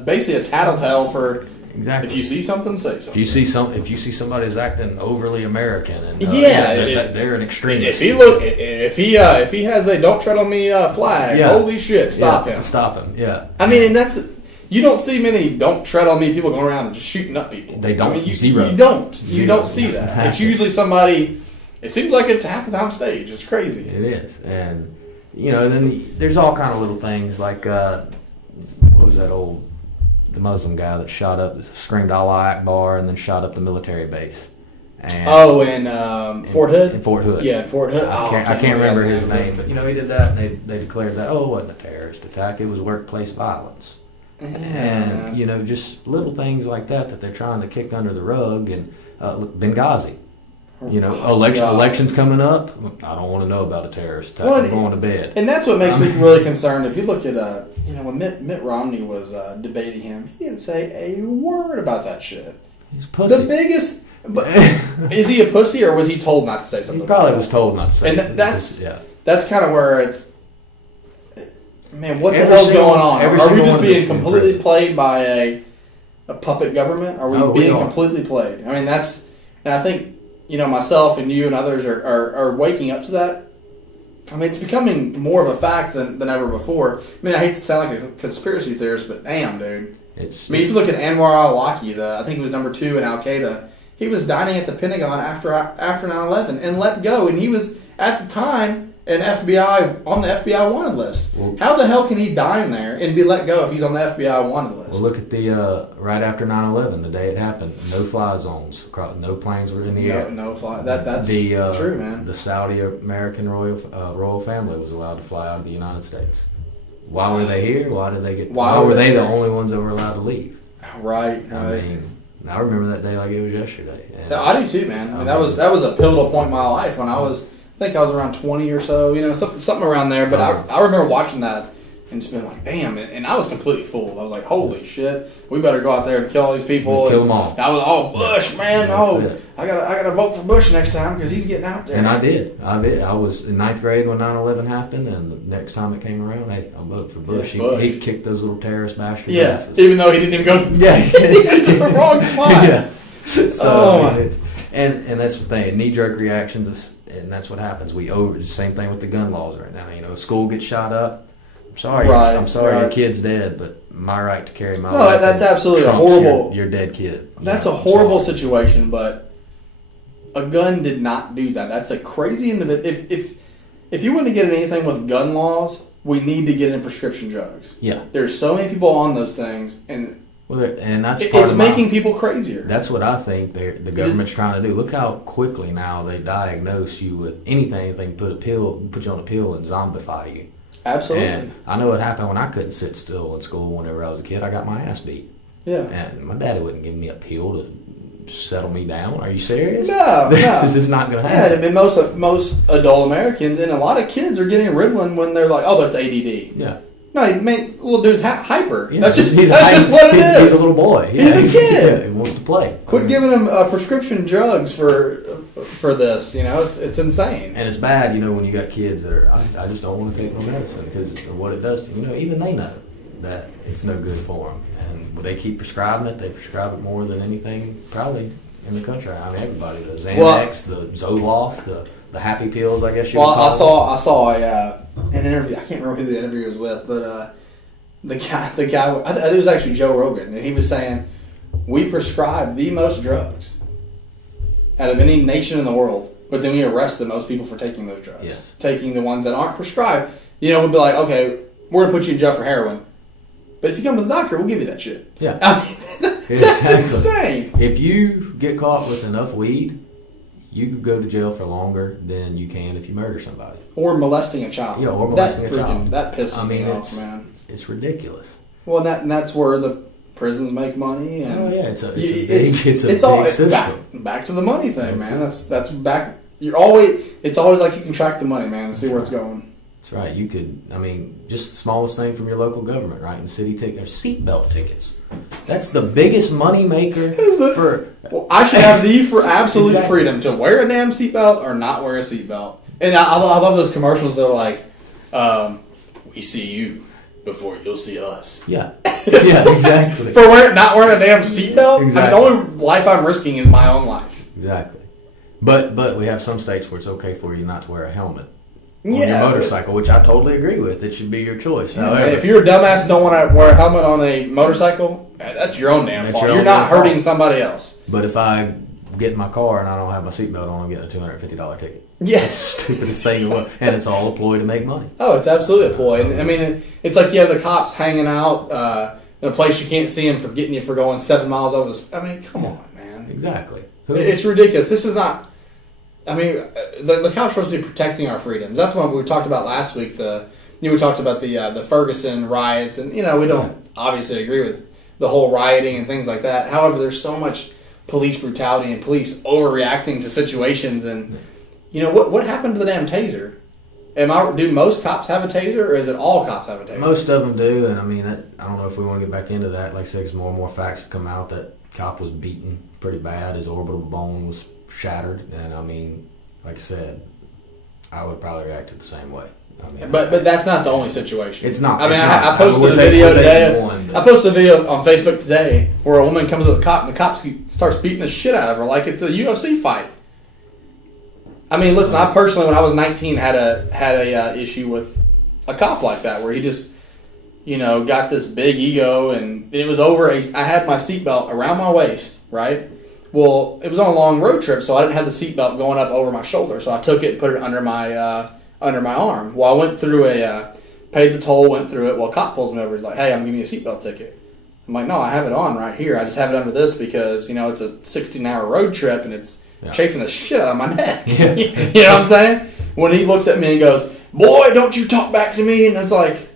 basically a tattletale for. Exactly. If you see something, say something. If you see somebody who's acting overly American, and they're an extremist. If he has a "Don't Tread on Me" flag, holy shit, stop him. Stop him. Yeah. I mean, and that's you don't see many "Don't Tread on Me" people going around and just shooting up people. They don't. I mean, you don't see that. It's usually somebody. It seems like it's half the time staged. It's crazy. It is, and then there's all kind of little things like what was that the Muslim guy that screamed Allah Akbar and then shot up the military base. In Fort Hood? In Fort Hood. Yeah, in Fort Hood. I can't remember his name, but he did that, and they declared that, it wasn't a terrorist attack, it was workplace violence. Yeah. And, just little things like that they're trying to kick under the rug. And Benghazi. Elections coming up. I don't want to know about a terrorist attack. I'm going to bed. And that's what makes me really concerned. If you look at, when Mitt Romney was debating him, he didn't say a word about that shit. He's a pussy. The biggest. But is he a pussy, or was he told not to say something? He probably was told not to say. And that's kind of where it's. Man, what the hell's going on? Are we just being completely played by a puppet government? Are we being completely played? I mean, and I think. Myself and you and others are waking up to that. I mean, it's becoming more of a fact than ever before. I mean, I hate to sound like a conspiracy theorist, but damn, dude. If you look at Anwar al-Awlaki, I think he was number 2 in Al-Qaeda, he was dining at the Pentagon after 9/11 and let go. And he was, at the time, on the FBI wanted list. Well, how the hell can he dine there and be let go if he's on the FBI wanted list? Well, look at the right after 9/11, the day it happened. No fly zones. No planes were in the air. No fly. That's true, man. The Saudi American royal family was allowed to fly out of the United States. Why were they here? Why did they get? Why were they the only ones that were allowed to leave? Right. I mean, I remember that day like it was yesterday. And I do too, man. I mean, that was a pivotal point in my life when I think I was around 20 or so, something around there. But I remember watching that and just being like, damn. And I was completely fooled. I was like, holy shit, we better go out there and kill all these people. Kill them all. I was, Bush, man. I gotta vote for Bush next time because he's getting out there. And I did. I was in 9th grade when 9/11 happened, and the next time it came around, I voted for Bush. He kicked those little terrorist bastards' asses. Even though he didn't even go to the wrong spot. Yeah. So, and that's the thing. Knee-jerk reactions, and that's what happens. The same thing with the gun laws right now. A school gets shot up. I'm sorry, your kid's dead, but my right to carry my weapon. That's absolutely a horrible. Your dead kid. That's a horrible situation, but a gun did not do that. That's a crazy individual. If you want to get in anything with gun laws, we need to get in prescription drugs. Yeah, there's so many people on those things, and that's it's making people crazier. That's what I think the government's trying to do. Look how quickly now they diagnose you with anything. They can put you on a pill and zombify you. Absolutely. And I know what happened when I couldn't sit still in school whenever I was a kid. I got my ass beat. Yeah. And my daddy wouldn't give me a pill to settle me down. Are you serious? No, This is not going to happen. Yeah, I mean, most adult Americans and a lot of kids are getting Ritalin when they're like, "Oh, that's ADD." Yeah. No, man, little dude's hyper. Yeah, That's just he's what it is. He's a little boy. Yeah. He's a kid. Yeah, he wants to play. Quit giving him prescription drugs for this. You know, it's insane. And it's bad, you know, when you got kids that are, I just don't want to take no medicine because of what it does to you. You know, even they know that it's no good for them. And they keep prescribing it. They prescribe it more than anything probably in the country. I mean, everybody. The Xanax, the Zoloft, the happy pills, I guess you would call them. I saw an interview. I can't remember who the interview was with, but the guy, I think it was actually Joe Rogan, and he was saying, we prescribe the most drugs out of any nation in the world, but then we arrest the most people for taking those drugs. Yes. Taking the ones that aren't prescribed. You know, we'll be like, okay, we're going to put you in jail for heroin, but if you come to the doctor, we'll give you that shit. Yeah. I mean, that's insane. If you get caught with enough weed, you could go to jail for longer than you can if you murder somebody. Or molesting a child. Yeah, or molesting a child. That pisses me off, man. It's ridiculous. Well, and that's where the prisons make money. And it's a big system. Back to the money thing, man. That's back. It's always like you can track the money, man, and see where it's going. That's right. You could, just the smallest thing from your local government, right? In the city, there's seatbelt tickets. That's the biggest money maker Well, I should have for absolute freedom to wear a damn seatbelt or not wear a seatbelt. And I love those commercials that are like, we see you before you'll see us. Yeah. Yeah, exactly. For not wearing a damn seatbelt? Exactly. I mean, the only life I'm risking is my own life. Exactly. But we have some states where it's okay for you not to wear a helmet on your motorcycle, which I totally agree with. It should be your choice. Yeah, however, if you're a dumbass and don't want to wear a helmet on a motorcycle, that's your own damn fault. You're not hurting somebody else. But if I get in my car and I don't have my seatbelt on, I'm getting a $250 ticket. Yes. Stupidest thing in the world. And it's all a ploy to make money. Oh, it's absolutely a ploy. I mean, it's like you have the cops hanging out in a place you can't see them for getting you for going 7 miles over the... I mean, come on, man. Exactly. It's ridiculous. This is not... I mean, the cops are supposed to be protecting our freedoms. That's what we talked about last week. We talked about the Ferguson riots, and we don't obviously agree with the whole rioting and things like that. However, there's so much police brutality and police overreacting to situations, and what happened to the damn taser? Do most cops have a taser, or is it all cops have a taser? Most of them do, and I don't know if we want to get back into that. Like I said, because more and more facts have come out that cop was beaten pretty bad. His orbital bone was shattered, and like I said, I would probably react the same way. But that's not the only situation. It's not. I posted a video today. I posted a video on Facebook today where a woman comes with a cop and the cop starts beating the shit out of her like it's a UFC fight. I mean, listen, I personally, when I was 19, had a issue with a cop like that where he just, got this big ego, and it was over. I had my seatbelt around my waist, right? Well, it was on a long road trip, so I didn't have the seatbelt going up over my shoulder, so I took it and put it under my arm. Well, I went through paid the toll, went through it. Well, a cop pulls me over. He's like, "Hey, I'm giving you a seatbelt ticket." I'm like, "No, I have it on right here. I just have it under this because it's a 16-hour road trip and it's chafing the shit out of my neck." Yeah. You know what I'm saying? When he looks at me and goes, "Boy, don't you talk back to me," and it's like,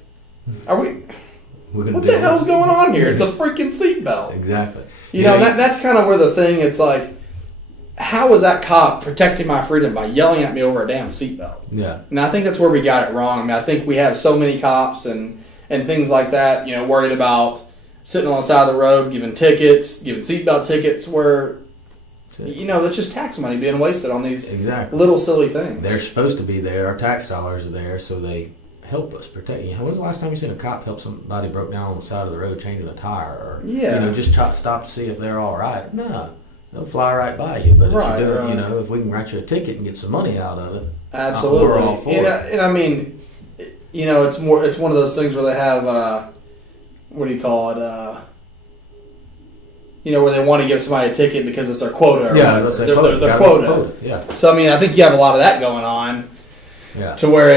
what the hell's going on here? It's a freaking seatbelt. Exactly. That's kind of where the thing, it's like, how is that cop protecting my freedom by yelling at me over a damn seatbelt? Yeah. And I think that's where we got it wrong. I think we have so many cops and things like that, worried about sitting on the side of the road, giving seatbelt tickets where, that's just tax money being wasted on these little silly things. They're supposed to be there. Our tax dollars are there, so they help us protect. When's the last time you seen a cop help somebody broke down on the side of the road changing a tire, or just stop to see if they're all right? No, they'll fly right by you. But if we can write you a ticket and get some money out of it, absolutely. We're all for it. And I mean, it's one of those things where they have what do you call it? Where they want to give somebody a ticket because it's their quota. Or their quota. Yeah. So I think you have a lot of that going on. Yeah. To where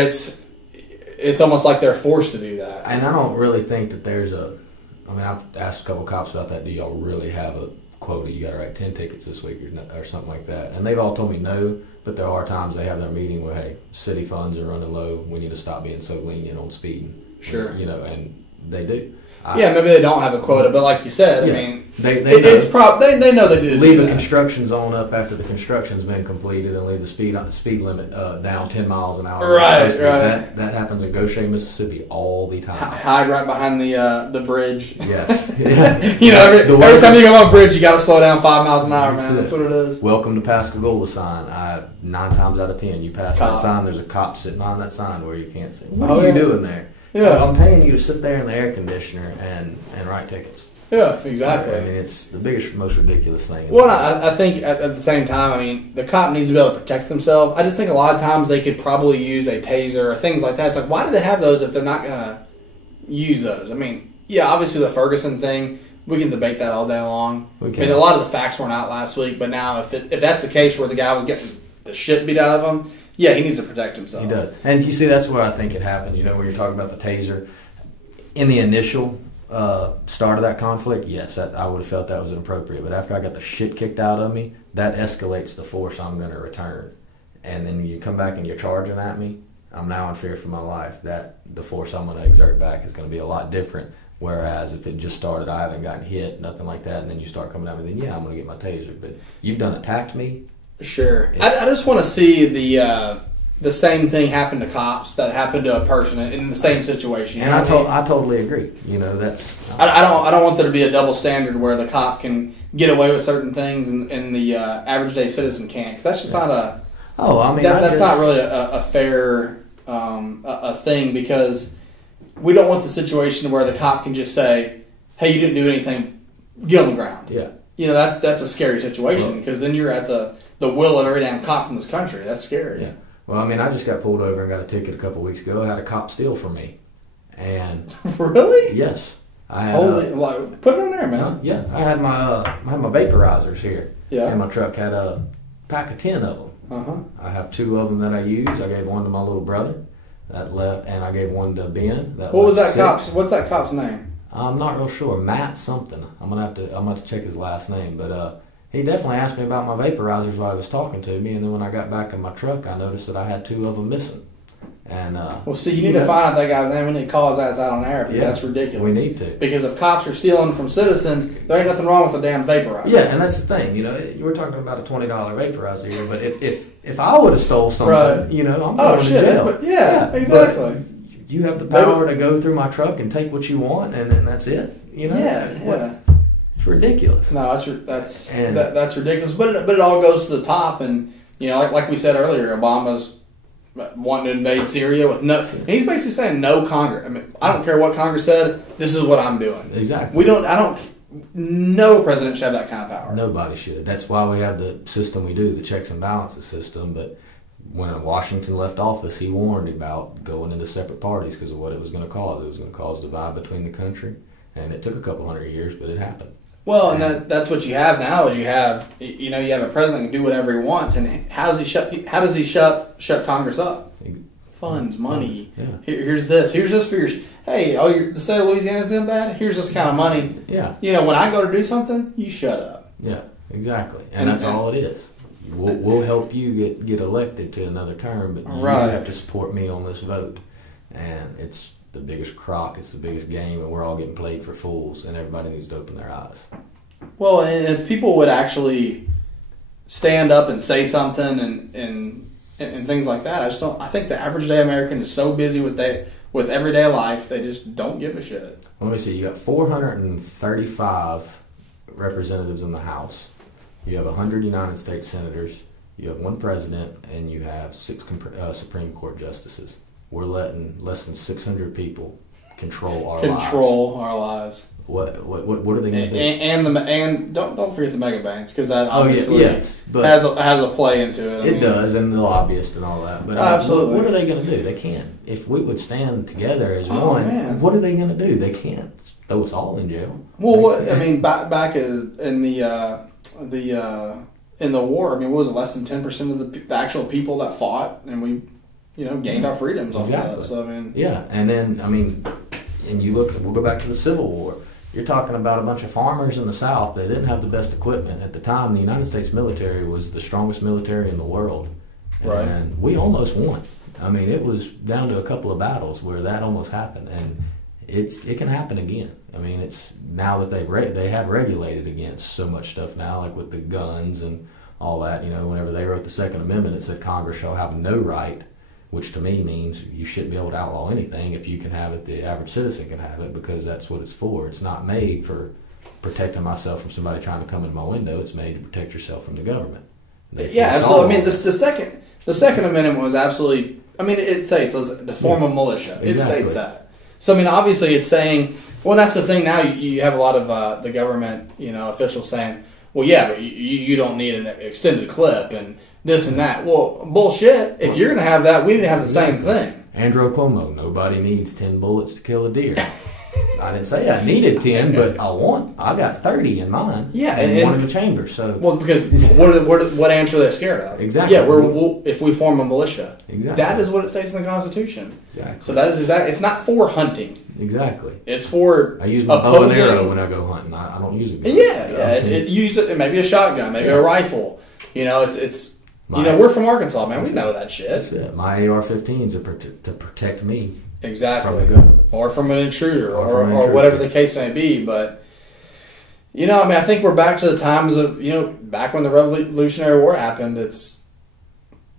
it's almost like they're forced to do that. And I don't really think that there's I've asked a couple cops about that. Do y'all really have quota. You got to write 10 tickets this week or something like that. And they've all told me no, but there are times they have their meeting where, hey, city funds are running low. We need to stop being so lenient on speeding. Sure. And they do. Maybe they don't have a quota, but like you said, I mean, they know they know they do. Leave a construction zone up after the construction's been completed, and leave the speed limit down 10 miles an hour. Right. That happens in Goshen, Mississippi, all the time. Hide right behind the bridge. Yes. Every time you go on a bridge, you got to slow down 5 miles an hour, man. That's what it is. Welcome to Pascagoula sign. 9 times out of 10, you pass that sign, there's a cop sitting on that sign where you can't see. What are you doing there? Yeah. I'm paying you to sit there in the air conditioner and write tickets. Yeah, exactly. I mean, it's the biggest, most ridiculous thing. Well, I think at the same time, I mean, the cop needs to be able to protect themselves. I just think a lot of times they could probably use a taser or things like that. It's like, why do they have those if they're not going to use those? I mean, yeah, obviously the Ferguson thing, we can debate that all day long. I mean, a lot of the facts weren't out last week, but now if that's the case where the guy was getting the shit beat out of him, yeah, he needs to protect himself. He does. And you see, that's where I think it happened, where you're talking about the taser. In the initial start of that conflict, yes, I would have felt that was inappropriate. But after I got the shit kicked out of me, that escalates the force I'm going to return. And then you come back and you're charging at me, I'm now in fear for my life. That the force I'm going to exert back is going to be a lot different. Whereas if it just started, I haven't gotten hit, nothing like that, and then you start coming at me, then yeah, I'm going to get my taser. But you've done attacked me. Sure. I just want to see the same thing happen to cops that happened to a person in the same situation. And I totally agree. That's I don't want there to be a double standard where the cop can get away with certain things and the average day citizen can't. Because that's just not a. Oh, I mean, that's not really a fair a thing, because we don't want the situation where the cop can just say, "Hey, you didn't do anything. Get on the ground." Yeah. That's a scary situation, because then you're at the will of every damn cop in this country. That's scary. Yeah. Well, I mean, I just got pulled over and got a ticket a couple weeks ago. I had a cop steal from me. And really? Yes. I had, put it on there, man. Yeah. I had my vaporizers here. Yeah. And my truck had a pack of 10 of them. Uh-huh. I have 2 of them that I use. I gave one to my little brother that left, and I gave one to Ben. What's that cop's name? I'm not real sure. Matt something. I'm gonna have to check his last name, but he definitely asked me about my vaporizers while he was talking to me, and then when I got back in my truck, I noticed that I had 2 of them missing. And well, see, you need to find out that guy's name. We need to call his ass out on air, because that's ridiculous. We need to, because if cops are stealing from citizens, there ain't nothing wrong with a damn vaporizer. Yeah, and that's the thing. You were talking about a $20 vaporizer here, but if I would have stole something, I'm going to jail. But yeah, exactly. But you have the power to go through my truck and take what you want, and then that's it. Yeah. It's ridiculous. No, that's ridiculous. But it all goes to the top, and like we said earlier, Obama's wanting to invade Syria with no. And he's basically saying no Congress. I mean, I don't care what Congress said. This is what I'm doing. Exactly. No president should have that kind of power. Nobody should. That's why we have the system we do, the checks and balances system. But when Washington left office, he warned about going into separate parties because of what it was going to cause. It was going to cause a divide between the country, and it took a couple hundred years, but it happened. Well, and that's what you have now. Is you have a president who can do whatever he wants, and how does he shut Congress up? Funds, money. Yeah. Here's this for your. Hey, the state of Louisiana's doing bad. Here's this kind of money. Yeah. When I go to do something, you shut up. Yeah, exactly, and that's all it is. We'll help you get elected to another term, but you have to support me on this vote, and it's the biggest crock, it's the biggest game, and we're all getting played for fools, and everybody needs to open their eyes. Well, and if people would actually stand up and say something and things like that, I think the average day American is so busy with everyday life, they just don't give a shit. Let me see, you got 435 representatives in the House, you have 100 United States senators, you have 1 president, and you have 6 Supreme Court justices. We're letting less than 600 people control our lives. What are they going to do? And don't forget the mega banks, because that obviously but has a play into it. It does, and the lobbyists and all that. But absolutely, what are they going to do? They can't. If we would stand together as one, what are they going to do? They can't throw us all in jail. Well, back in the war, what was it? Less than 10% of the actual people that fought, and we. Gained our freedoms off of that. So, yeah, and then, and you look, we'll go back to the Civil War. you're talking about a bunch of farmers in the South that didn't have the best equipment. At the time, the United States military was the strongest military in the world. Right. And we almost won. I mean, it was down to a couple of battles where that almost happened. And it can happen again. I mean, it's now that they have regulated against so much stuff now, like with the guns and all that. You know, whenever they wrote the Second Amendment, it said Congress shall have no right, which to me means you shouldn't be able to outlaw anything. If you can have it, the average citizen can have it, because that's what it's for. It's not made for protecting myself from somebody trying to come in my window. It's made to protect yourself from the government. Yeah, absolutely. I mean, the Second Amendment was absolutely. I mean, it states the form of militia. It states that. So I mean, obviously, it's saying. Well, that's the thing. Now you have a lot of the government, officials saying, "Well, yeah, but you don't need an extended clip and this and that." Well, bullshit. If you're going to have that, we need to have the same thing. Andrew Cuomo, nobody needs 10 bullets to kill a deer. I didn't say I needed 10, but I got 30 in mine. Yeah, and one in the chamber. So because what ants are they scared of? Exactly. Yeah, if we form a militia, exactly. That is what it states in the Constitution. Exactly. So that is exactly. It's not for hunting. Exactly. It's for I use my bow and arrow when I go hunting. I don't use a gun. Yeah. Use it. Maybe a shotgun. Maybe a rifle. It's. We're from Arkansas, man. We know that shit. That's it. My AR-15s are to protect me. Exactly. From the government. Or from an intruder, or whatever the case may be. But, I think we're back to the times of, back when the Revolutionary War happened. I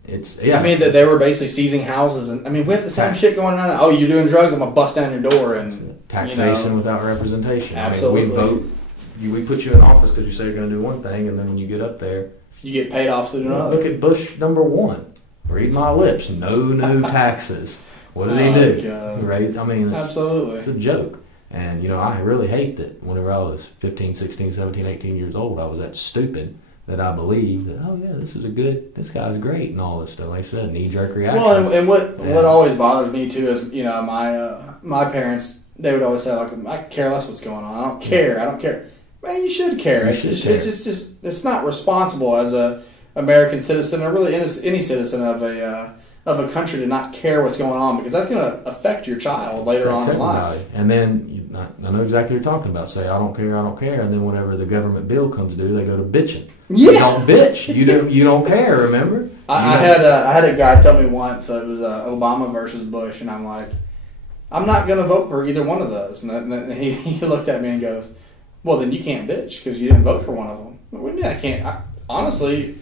mean, that they were basically seizing houses. And, I mean, we have the same shit going on. Oh, you're doing drugs? I'm going to bust down your door. And taxation without representation. Absolutely. I mean, we put you in office because you say you're going to do one thing, and then when you get up there, you get paid off to do another. Look at Bush number 1. Read my lips. No taxes. What did he do? God. Right? I mean, absolutely. It's a joke. And, I really hate that whenever I was 15, 16, 17, 18 years old, I was that stupid that I believed that, oh, yeah, this guy's great and all this stuff. Like I said, knee-jerk reaction. Well, and what always bothers me, too, is, my parents, they would always say, like, I care less what's going on. I don't care. Man, you should care. It's not responsible as a American citizen, or really any citizen of a country, to not care what's going on, because that's going to affect your child later on in life. And then I know exactly what you're talking about. Say, I don't care, and then whenever the government bill comes due, they go to bitching. Yeah, you don't bitch. You don't care. Remember? I had a guy tell me once it was Obama versus Bush, and I'm like, I'm not going to vote for either one of those. And then he looked at me and goes, well, then you can't bitch because you didn't vote for one of them. What do you mean I can't? Honestly,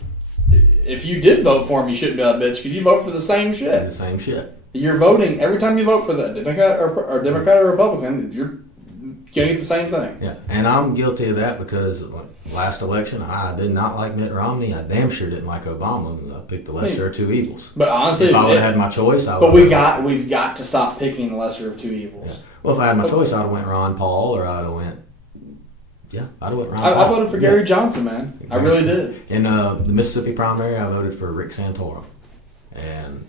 if you did vote for him, you shouldn't be able to bitch because you vote for the same shit. The same shit. You're voting every time you vote for the Democrat or Republican. You're getting the same thing. Yeah, and I'm guilty of that because last election I did not like Mitt Romney. I damn sure didn't like Obama. I picked the lesser of two evils. But honestly, if I would have had my choice, I would. But we've got to stop picking the lesser of two evils. Yeah. Well, if I had my choice, I'd have went Ron Paul, or I'd have went. Yeah, I'd have went Ron Paul. I voted for Gary Johnson, man. I really did. In the Mississippi primary, I voted for Rick Santorum, and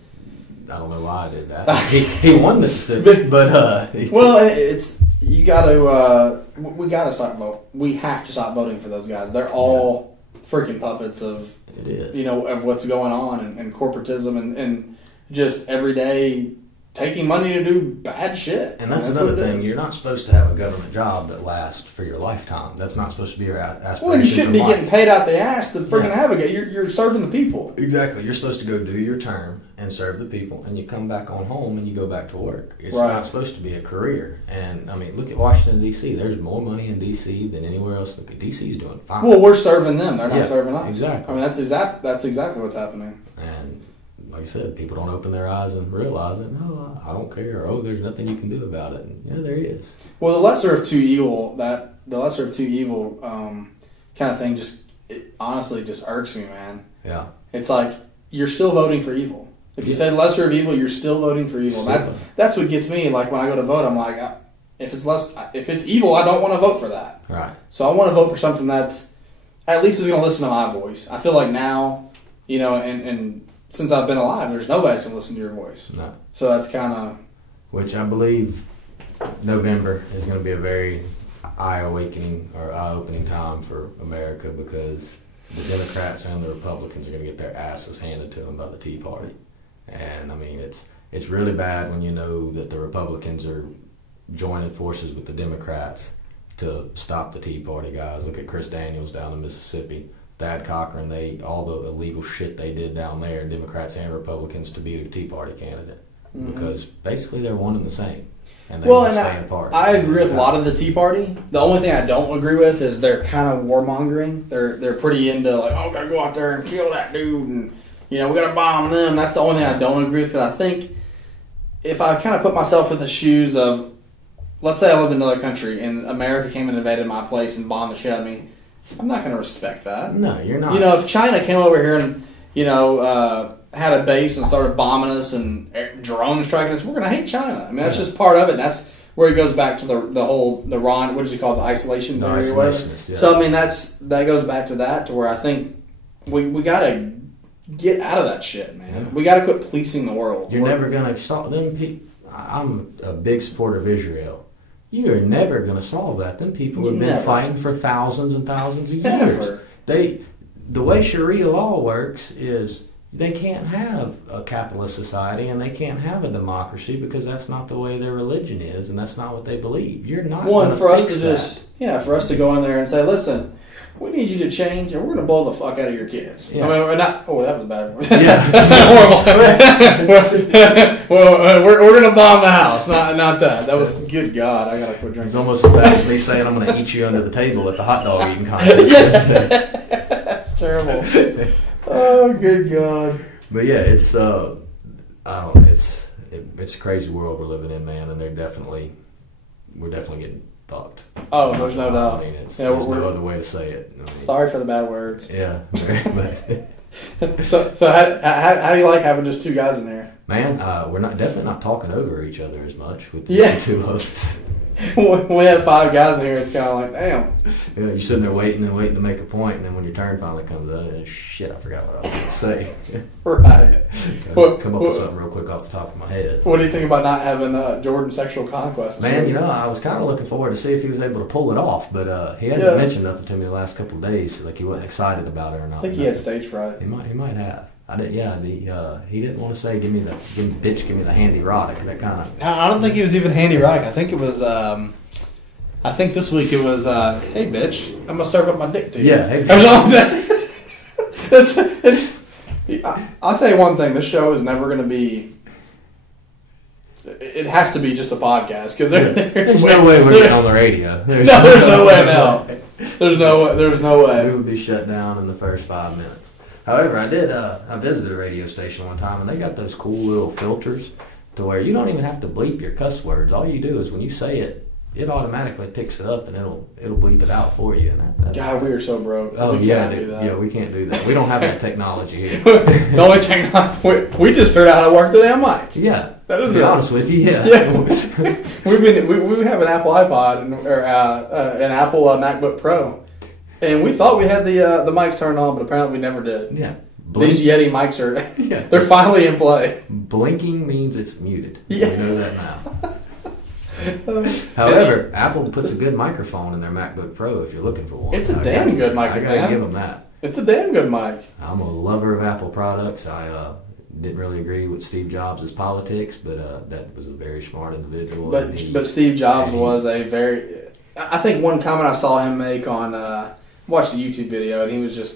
I don't know why I did that. he won Mississippi, but well, it's we got to stop voting. We have to stop voting for those guys. They're all freaking puppets of of what's going on, and corporatism and just everyday taking money to do bad shit. And that's another thing. You're not supposed to have a government job that lasts for your lifetime. That's not supposed to be your aspiration. Well, you shouldn't be getting paid out the ass to friggin' have a. You're serving the people. Exactly. You're supposed to go do your term and serve the people, and you come back on home and you go back to work. It's not supposed to be a career. And I mean, look at Washington D.C. There's more money in D.C. than anywhere else. Look at D.C.'s doing fine. Well, we're serving them. They're not serving us. Exactly. I mean, that's exactly what's happening. And like I said, people don't open their eyes and realize that, no, I don't care, or, oh, there's nothing you can do about it. And, yeah, there is. Well, the lesser of two evil kind of thing honestly just irks me, man. Yeah. It's like, you're still voting for evil. If you say the lesser of evil, you're still voting for evil. That's what gets me. Like, when I go to vote, I'm like, if it's evil, I don't want to vote for that. Right. So I want to vote for something that's at least is going to listen to my voice. I feel like now, and since I've been alive, there's nobody that's going to listen to your voice. No. So that's kind of... Which I believe November is going to be a very eye-opening time for America, because the Democrats and the Republicans are going to get their asses handed to them by the Tea Party. And, I mean, it's really bad when you know that the Republicans are joining forces with the Democrats to stop the Tea Party guys. Look at Chris Daniels down in Mississippi, Thad Cochran, all the illegal shit they did down there, Democrats and Republicans, to beat a Tea Party candidate. Because basically they're one and the same. And they stay apart. I agree with a lot of the Tea Party. The only thing I don't agree with is they're kind of warmongering. They're pretty into like, oh, we gotta go out there and kill that dude, and we gotta bomb them. That's the only thing I don't agree with. Because I think if I kind of put myself in the shoes of, let's say I lived in another country and America came and invaded my place and bombed the shit out of me, I'm not gonna respect that. No, you're not. If China came over here and had a base and started bombing us and drone striking us, we're going to hate China. I mean, that's just part of it. That's where it goes back to the Ron, what does he call it, the isolation theory or whatever. Yeah. So, I mean, that goes back to that, to where I think we got to get out of that shit, man. Yeah. We got to quit policing the world. You're never going to solve them people. I'm a big supporter of Israel. You're never going to solve that. Them people have been fighting for thousands and thousands of years. The way Sharia law works is they can't have a capitalist society and they can't have a democracy because that's not the way their religion is and that's not what they believe. You're not going to fix that. For us to go in there and say, listen, we need you to change and we're going to blow the fuck out of your kids. Yeah. I mean, we're not, oh, that was bad. Yeah. That's not horrible. Well, we're going to bomb the house. Not that. That was, good God, I got to quit drinking. It's almost as bad as me saying I'm going to eat you under the table at the hot dog eating contest. That's terrible. Oh, good God! But yeah, it's a crazy world we're living in, man, and we're definitely getting fucked. Oh, there's no doubt. I mean, there's no other way to say it. I mean, sorry for the bad words. Yeah. So how do you like having just two guys in there? Man, we're definitely not talking over each other as much with the two of us. When we have five guys in here, it's kind of like, damn. Yeah, you're sitting there waiting to make a point, and then when your turn finally comes up, shit, I forgot what I was going to say. Right. Come up with something real quick off the top of my head. What do you think about not having Jordan sexual conquest? Man, I was kind of looking forward to see if he was able to pull it off, but he hasn't mentioned nothing to me the last couple of days, like he wasn't excited about it or not. I think he had stage fright. He might have. I did, he didn't want to say, give me the handy erotic, that kind of. No, I don't think he was even handy erotic. I think it was, I think this week it was, hey bitch, I'm going to serve up my dick to you. Yeah, hey bitch. I'll tell you one thing, this show is never going to be, it has to be just a podcast, because there's no way we're getting on the radio. There's no way now. There's no way. We would be shut down in the first 5 minutes. However, I visited a radio station one time, and they got those cool little filters to where you don't even have to bleep your cuss words. All you do is when you say it, it automatically picks it up and it'll bleep it out for you. And God, we are so broke. Oh, we can't do that. Yeah, we can't do that. We don't have that technology here. The only technology we just figured out how to work the damn mic. Yeah, to be honest with you, yeah. we have an Apple iPod or an Apple MacBook Pro. And we thought we had the mics turned on, but apparently we never did. Yeah. These Yeti mics they're finally in play. Blinking means it's muted. Yeah. We know that now. However, Apple puts a good microphone in their MacBook Pro if you're looking for one. It's a damn good microphone. I gotta give them that. It's a damn good mic. I'm a lover of Apple products. I didn't really agree with Steve Jobs' politics, but that was a very smart individual. But Steve Jobs was a very... I think one comment I saw him make on... watched a YouTube video, and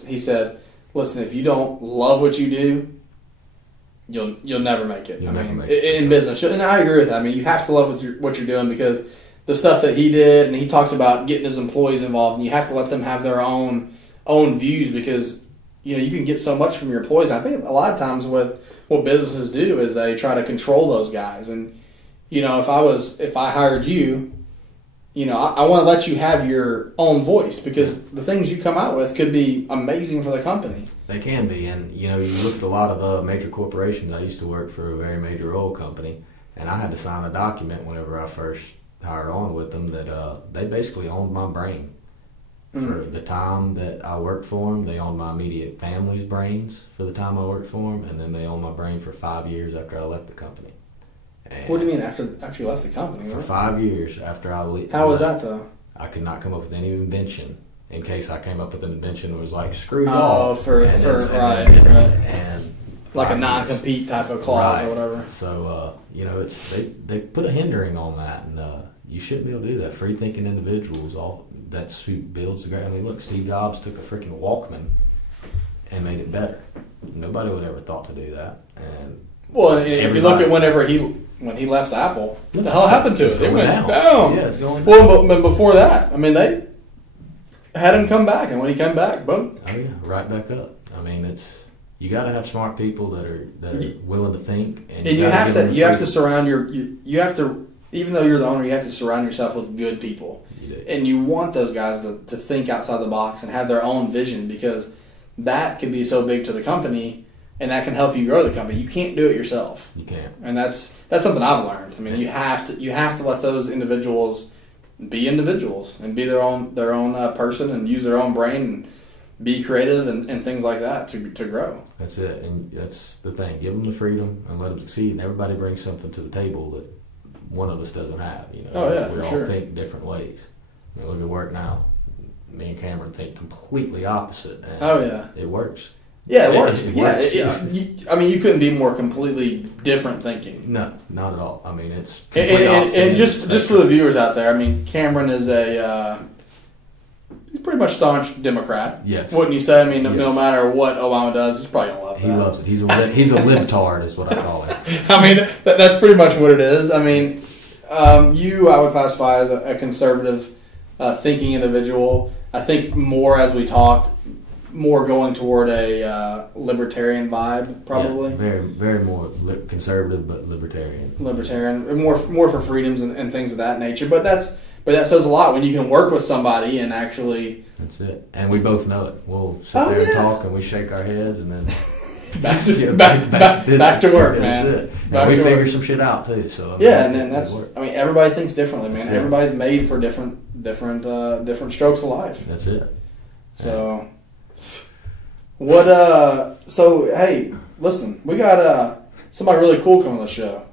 he said, listen, if you don't love what you do, you'll never make it. In business. And I agree with that. I mean, you have to love what you're doing, because the stuff that he did, and he talked about getting his employees involved, and you have to let them have their own views, because you can get so much from your employees. I think a lot of times what businesses do is they try to control those guys. And if I hired you, I want to let you have your own voice, because the things you come out with could be amazing for the company. They can be, and you look at a lot of major corporations. I used to work for a very major oil company, and I had to sign a document whenever I first hired on with them that they basically owned my brain. For the time that I worked for them, they owned my immediate family's brains for the time I worked for them, and then they owned my brain for 5 years after I left the company. And what do you mean after you left the company? For 5 years after I left. How was that, though? I could not come up with any invention. In case I came up with an invention that was like, screw you all. And like a non-compete type of clause or whatever. So, they put a hindering on that. And, you shouldn't be able to do that. Free thinking individuals, that's who builds the great. I mean, look, Steve Jobs took a freaking Walkman and made it better. Nobody would ever thought to do that. And well, if you look at when he left Apple, what the hell happened to it? It went down. Yeah, it's going down. Well, but before that, I mean, they had him come back, and when he came back, boom. Oh yeah, right back up. I mean, you got to have smart people that are willing to think, and you have to surround you have to, even though you're the owner, you have to surround yourself with good people, and you want those guys to think outside the box and have their own vision, because that can be so big to the company, and that can help you grow the company. You can't do it yourself. You can't, and that's something I've learned. I mean, you have to let those individuals be individuals and be their own person and use their own brain and be creative and things like that to grow. That's it, and that's the thing. Give them the freedom and let them succeed. And everybody brings something to the table that one of us doesn't have. You know, oh yeah, we all think different ways. I mean, look at work now. Me and Cameron think completely opposite. And oh yeah, it works. Yeah, it works. I mean, you couldn't be more completely different thinking. No, not at all. I mean, it's and just for the viewers out there. I mean, Cameron is he's pretty much staunch Democrat. Yes. Wouldn't you say? I mean, no matter what Obama does, he's probably gonna love that. He loves it. He's a libtard, is what I call him. I mean, that's pretty much what it is. I mean, I would classify as a conservative thinking individual. I think more as we talk, more going toward a libertarian vibe, probably. Yeah, very, very more conservative, but libertarian. Libertarian, more for freedoms and things of that nature. But that says a lot when you can work with somebody and actually. That's it, and we both know it. We'll sit there and talk, and we shake our heads, and then back to work, man. That's it. We figure some shit out too. So and then everybody thinks differently, man. That's Everybody's made for different strokes of life. That's it. So. So hey, listen, we got somebody really cool coming on the show.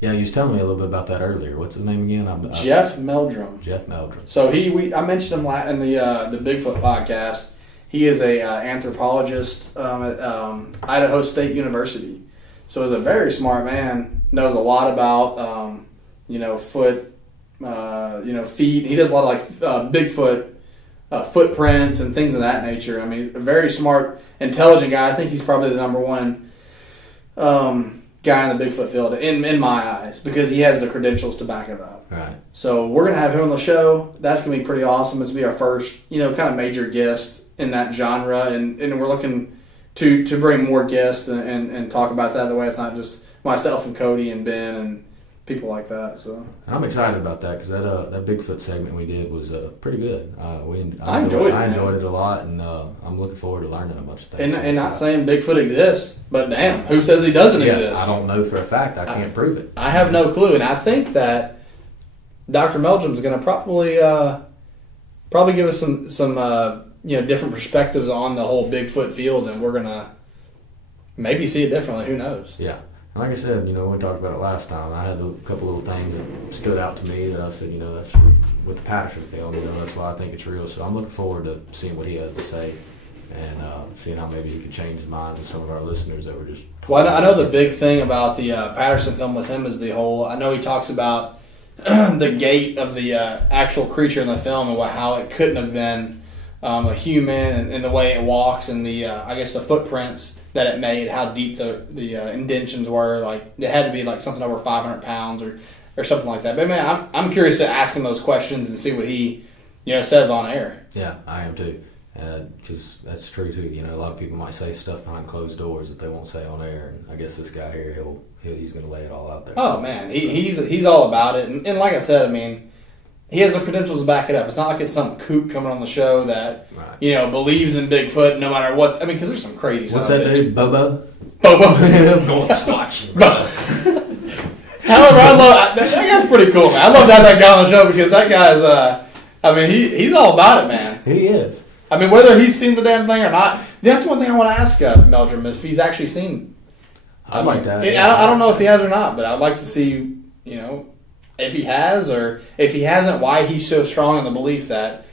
Yeah, you was telling me a little bit about that earlier. What's his name again? Jeff Meldrum. Jeff Meldrum. So I mentioned him in the Bigfoot podcast. He is a anthropologist at Idaho State University. So he's a very smart man. Knows a lot about foot, feet. He does a lot of Bigfoot. Footprints and things of that nature. I mean, a very smart, intelligent guy. I think he's probably the number one guy in the Bigfoot field in my eyes, because he has the credentials to back it up. Right. So we're gonna have him on the show. That's gonna be pretty awesome. It's gonna be our first, kind of major guest in that genre, and we're looking to bring more guests and talk about that. The way it's not just myself and Cody and Ben and people like that. So I'm excited about that, because that Bigfoot segment we did was pretty good. I enjoyed it a lot, and I'm looking forward to learning a bunch of things. And not saying Bigfoot exists, but damn, who says he doesn't exist? I don't know for a fact. I can't prove it. I have no clue, and I think that Dr. Meldrum's going to probably give us some different perspectives on the whole Bigfoot field, and we're going to maybe see it differently. Who knows? Yeah. Like I said, we talked about it last time. I had a couple little things that stood out to me that I said, that's with the Patterson film, that's why I think it's real. So I'm looking forward to seeing what he has to say, and seeing how maybe he could change his mind with some of our listeners that were just. Well, I know the big thing about the Patterson film with him is the whole. I know he talks about the gait of the actual creature in the film and how it couldn't have been a human, and the way it walks, and the the footprints that it made, how deep the indentions were. Like, it had to be like something over 500 pounds or something like that. But man, I'm curious to ask him those questions and see what he says on air. Yeah, I am too, because that's true too. A lot of people might say stuff behind closed doors that they won't say on air, and I guess this guy here, he's going to lay it all out there. Oh man, he's all about it, and like I said, I mean, he has the credentials to back it up. It's not like it's some kook coming on the show that believes in Bigfoot no matter what. I mean, because there's some crazy stuff. What's that dude? Bobo. Going squatching. However, I love that guy's pretty cool, man. I love that guy on the show, because that guy's. He's all about it, man. He is. I mean, whether he's seen the damn thing or not, that's one thing I want to ask Meldrum, if he's actually seen. I'd like that. I don't know if he has or not, but I'd like to see, if he has, or if he hasn't, why he's so strong in the belief that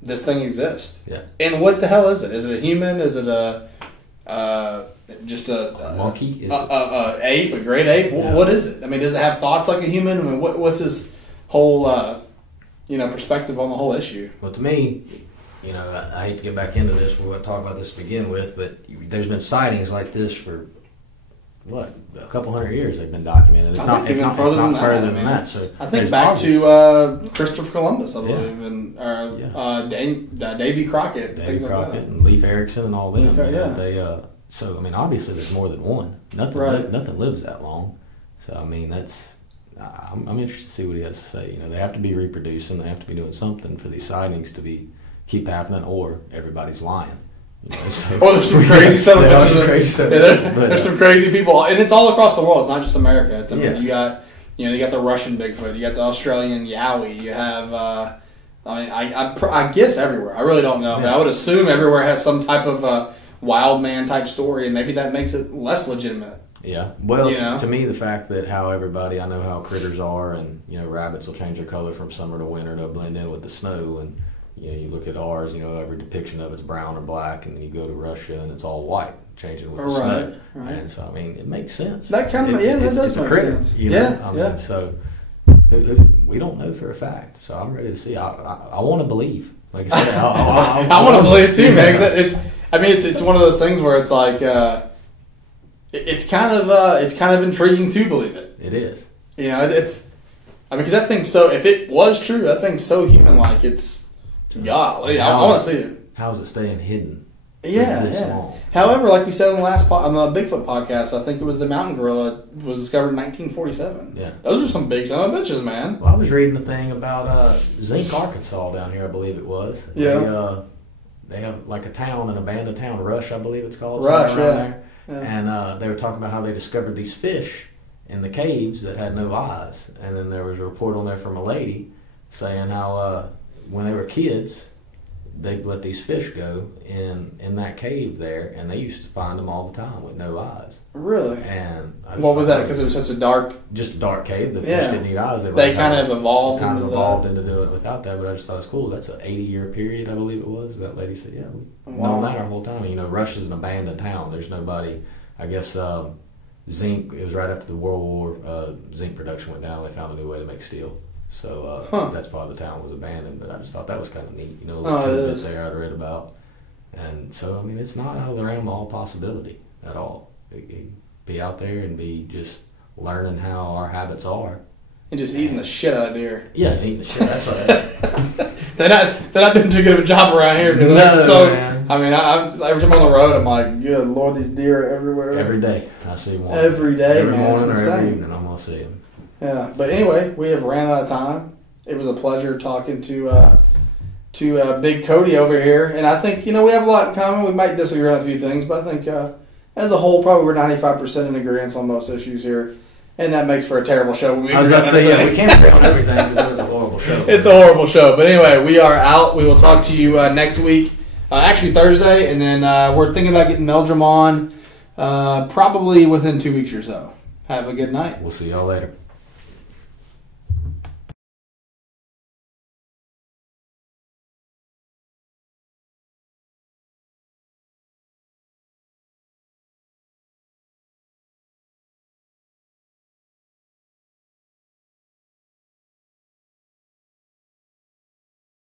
this thing exists. Yeah. And what the hell is it? Is it a human? Is it just a monkey? Ape? A great ape? Yeah. What is it? I mean, does it have thoughts like a human? I mean, what's his whole perspective on the whole issue. Well, to me, I hate to get back into this. We won't talk about this to begin with, but there's been sightings like this for a couple hundred years. They've been documented. It's not further than that. So I think back to Christopher Columbus, I believe, and Davy Crockett, and Leif Erikson, and all them. So I mean, obviously, there's more than one. Nothing lives that long. So I mean, I'm interested to see what he has to say. They have to be reproducing. They have to be doing something for these sightings to keep happening, or everybody's lying. So, there's some crazy stuff. There's some crazy people, and it's all across the world. It's not just America. You got the Russian Bigfoot, you got the Australian Yowie, you have. I guess everywhere. I really don't know, but I would assume everywhere has some type of wild man type story, and maybe that makes it less legitimate. Yeah. Well, to me, the fact that I know how critters are, and rabbits will change their color from summer to winter to blend in with the snow, and you look at ours, every depiction of it's brown or black, and then you go to Russia and it's all white, changing with the snow. Right. And so, I mean, it makes sense. That kind of, that does make sense. So we don't know for a fact. So I'm ready to see. I want to believe. Like I said, I want to believe too, man. It's one of those things where it's like, it's kind of intriguing to believe it. It is. Because that thing's if it was true, that thing's so human-like. Golly, I want to see it. How is it staying hidden? Long? However, like we said on the Bigfoot podcast, I think it was the mountain gorilla was discovered in 1947. Yeah, those are some big son of bitches, man. Well, I was reading the thing about Zinc, Arkansas, down here. I believe it was. Yeah. They have like an abandoned town, Rush, I believe it's called. Rush, there. And they were talking about how they discovered these fish in the caves that had no eyes, and then there was a report on there from a lady saying how. When they were kids, they'd let these fish go in that cave there, and they used to find them all the time with no eyes. Really? And what was that? Because it was such a dark cave. The fish didn't need eyes. They kind of evolved into doing it without that. But I just thought it was cool. That's an 80-year period, I believe it was. That lady said, "Yeah, we've known that our whole time." Rush is an abandoned town. There's nobody. I guess zinc. It was right after the World War. Zinc production went down. They found a new way to make steel. So that's why the town was abandoned. But I just thought that was kind of neat. A little tidbit there I'd read about. And so, I mean, it's not out of the realm of all possibility at all. Be out there and be just learning how our habits are. And just eating the shit out of deer. Yeah, eating the shit. That's what they're not doing too good of a job around here. Man. I mean, every time I'm on the road, I'm like, good Lord, these deer are everywhere. Every day. I see one. Every day, every man. morning or every evening, I'm going to see them. Yeah, but anyway, we have ran out of time. It was a pleasure talking to Big Cody over here, and I think we have a lot in common. We might disagree on a few things, but I think as a whole, probably we're 95% in agreement on most issues here, and that makes for a terrible show. I was about to say, we can't agree on everything because it's a horrible show. It's a horrible show, but anyway, we are out. We will talk to you next week, actually Thursday, and then we're thinking about getting Meldrum on probably within 2 weeks or so. Have a good night. We'll see y'all later.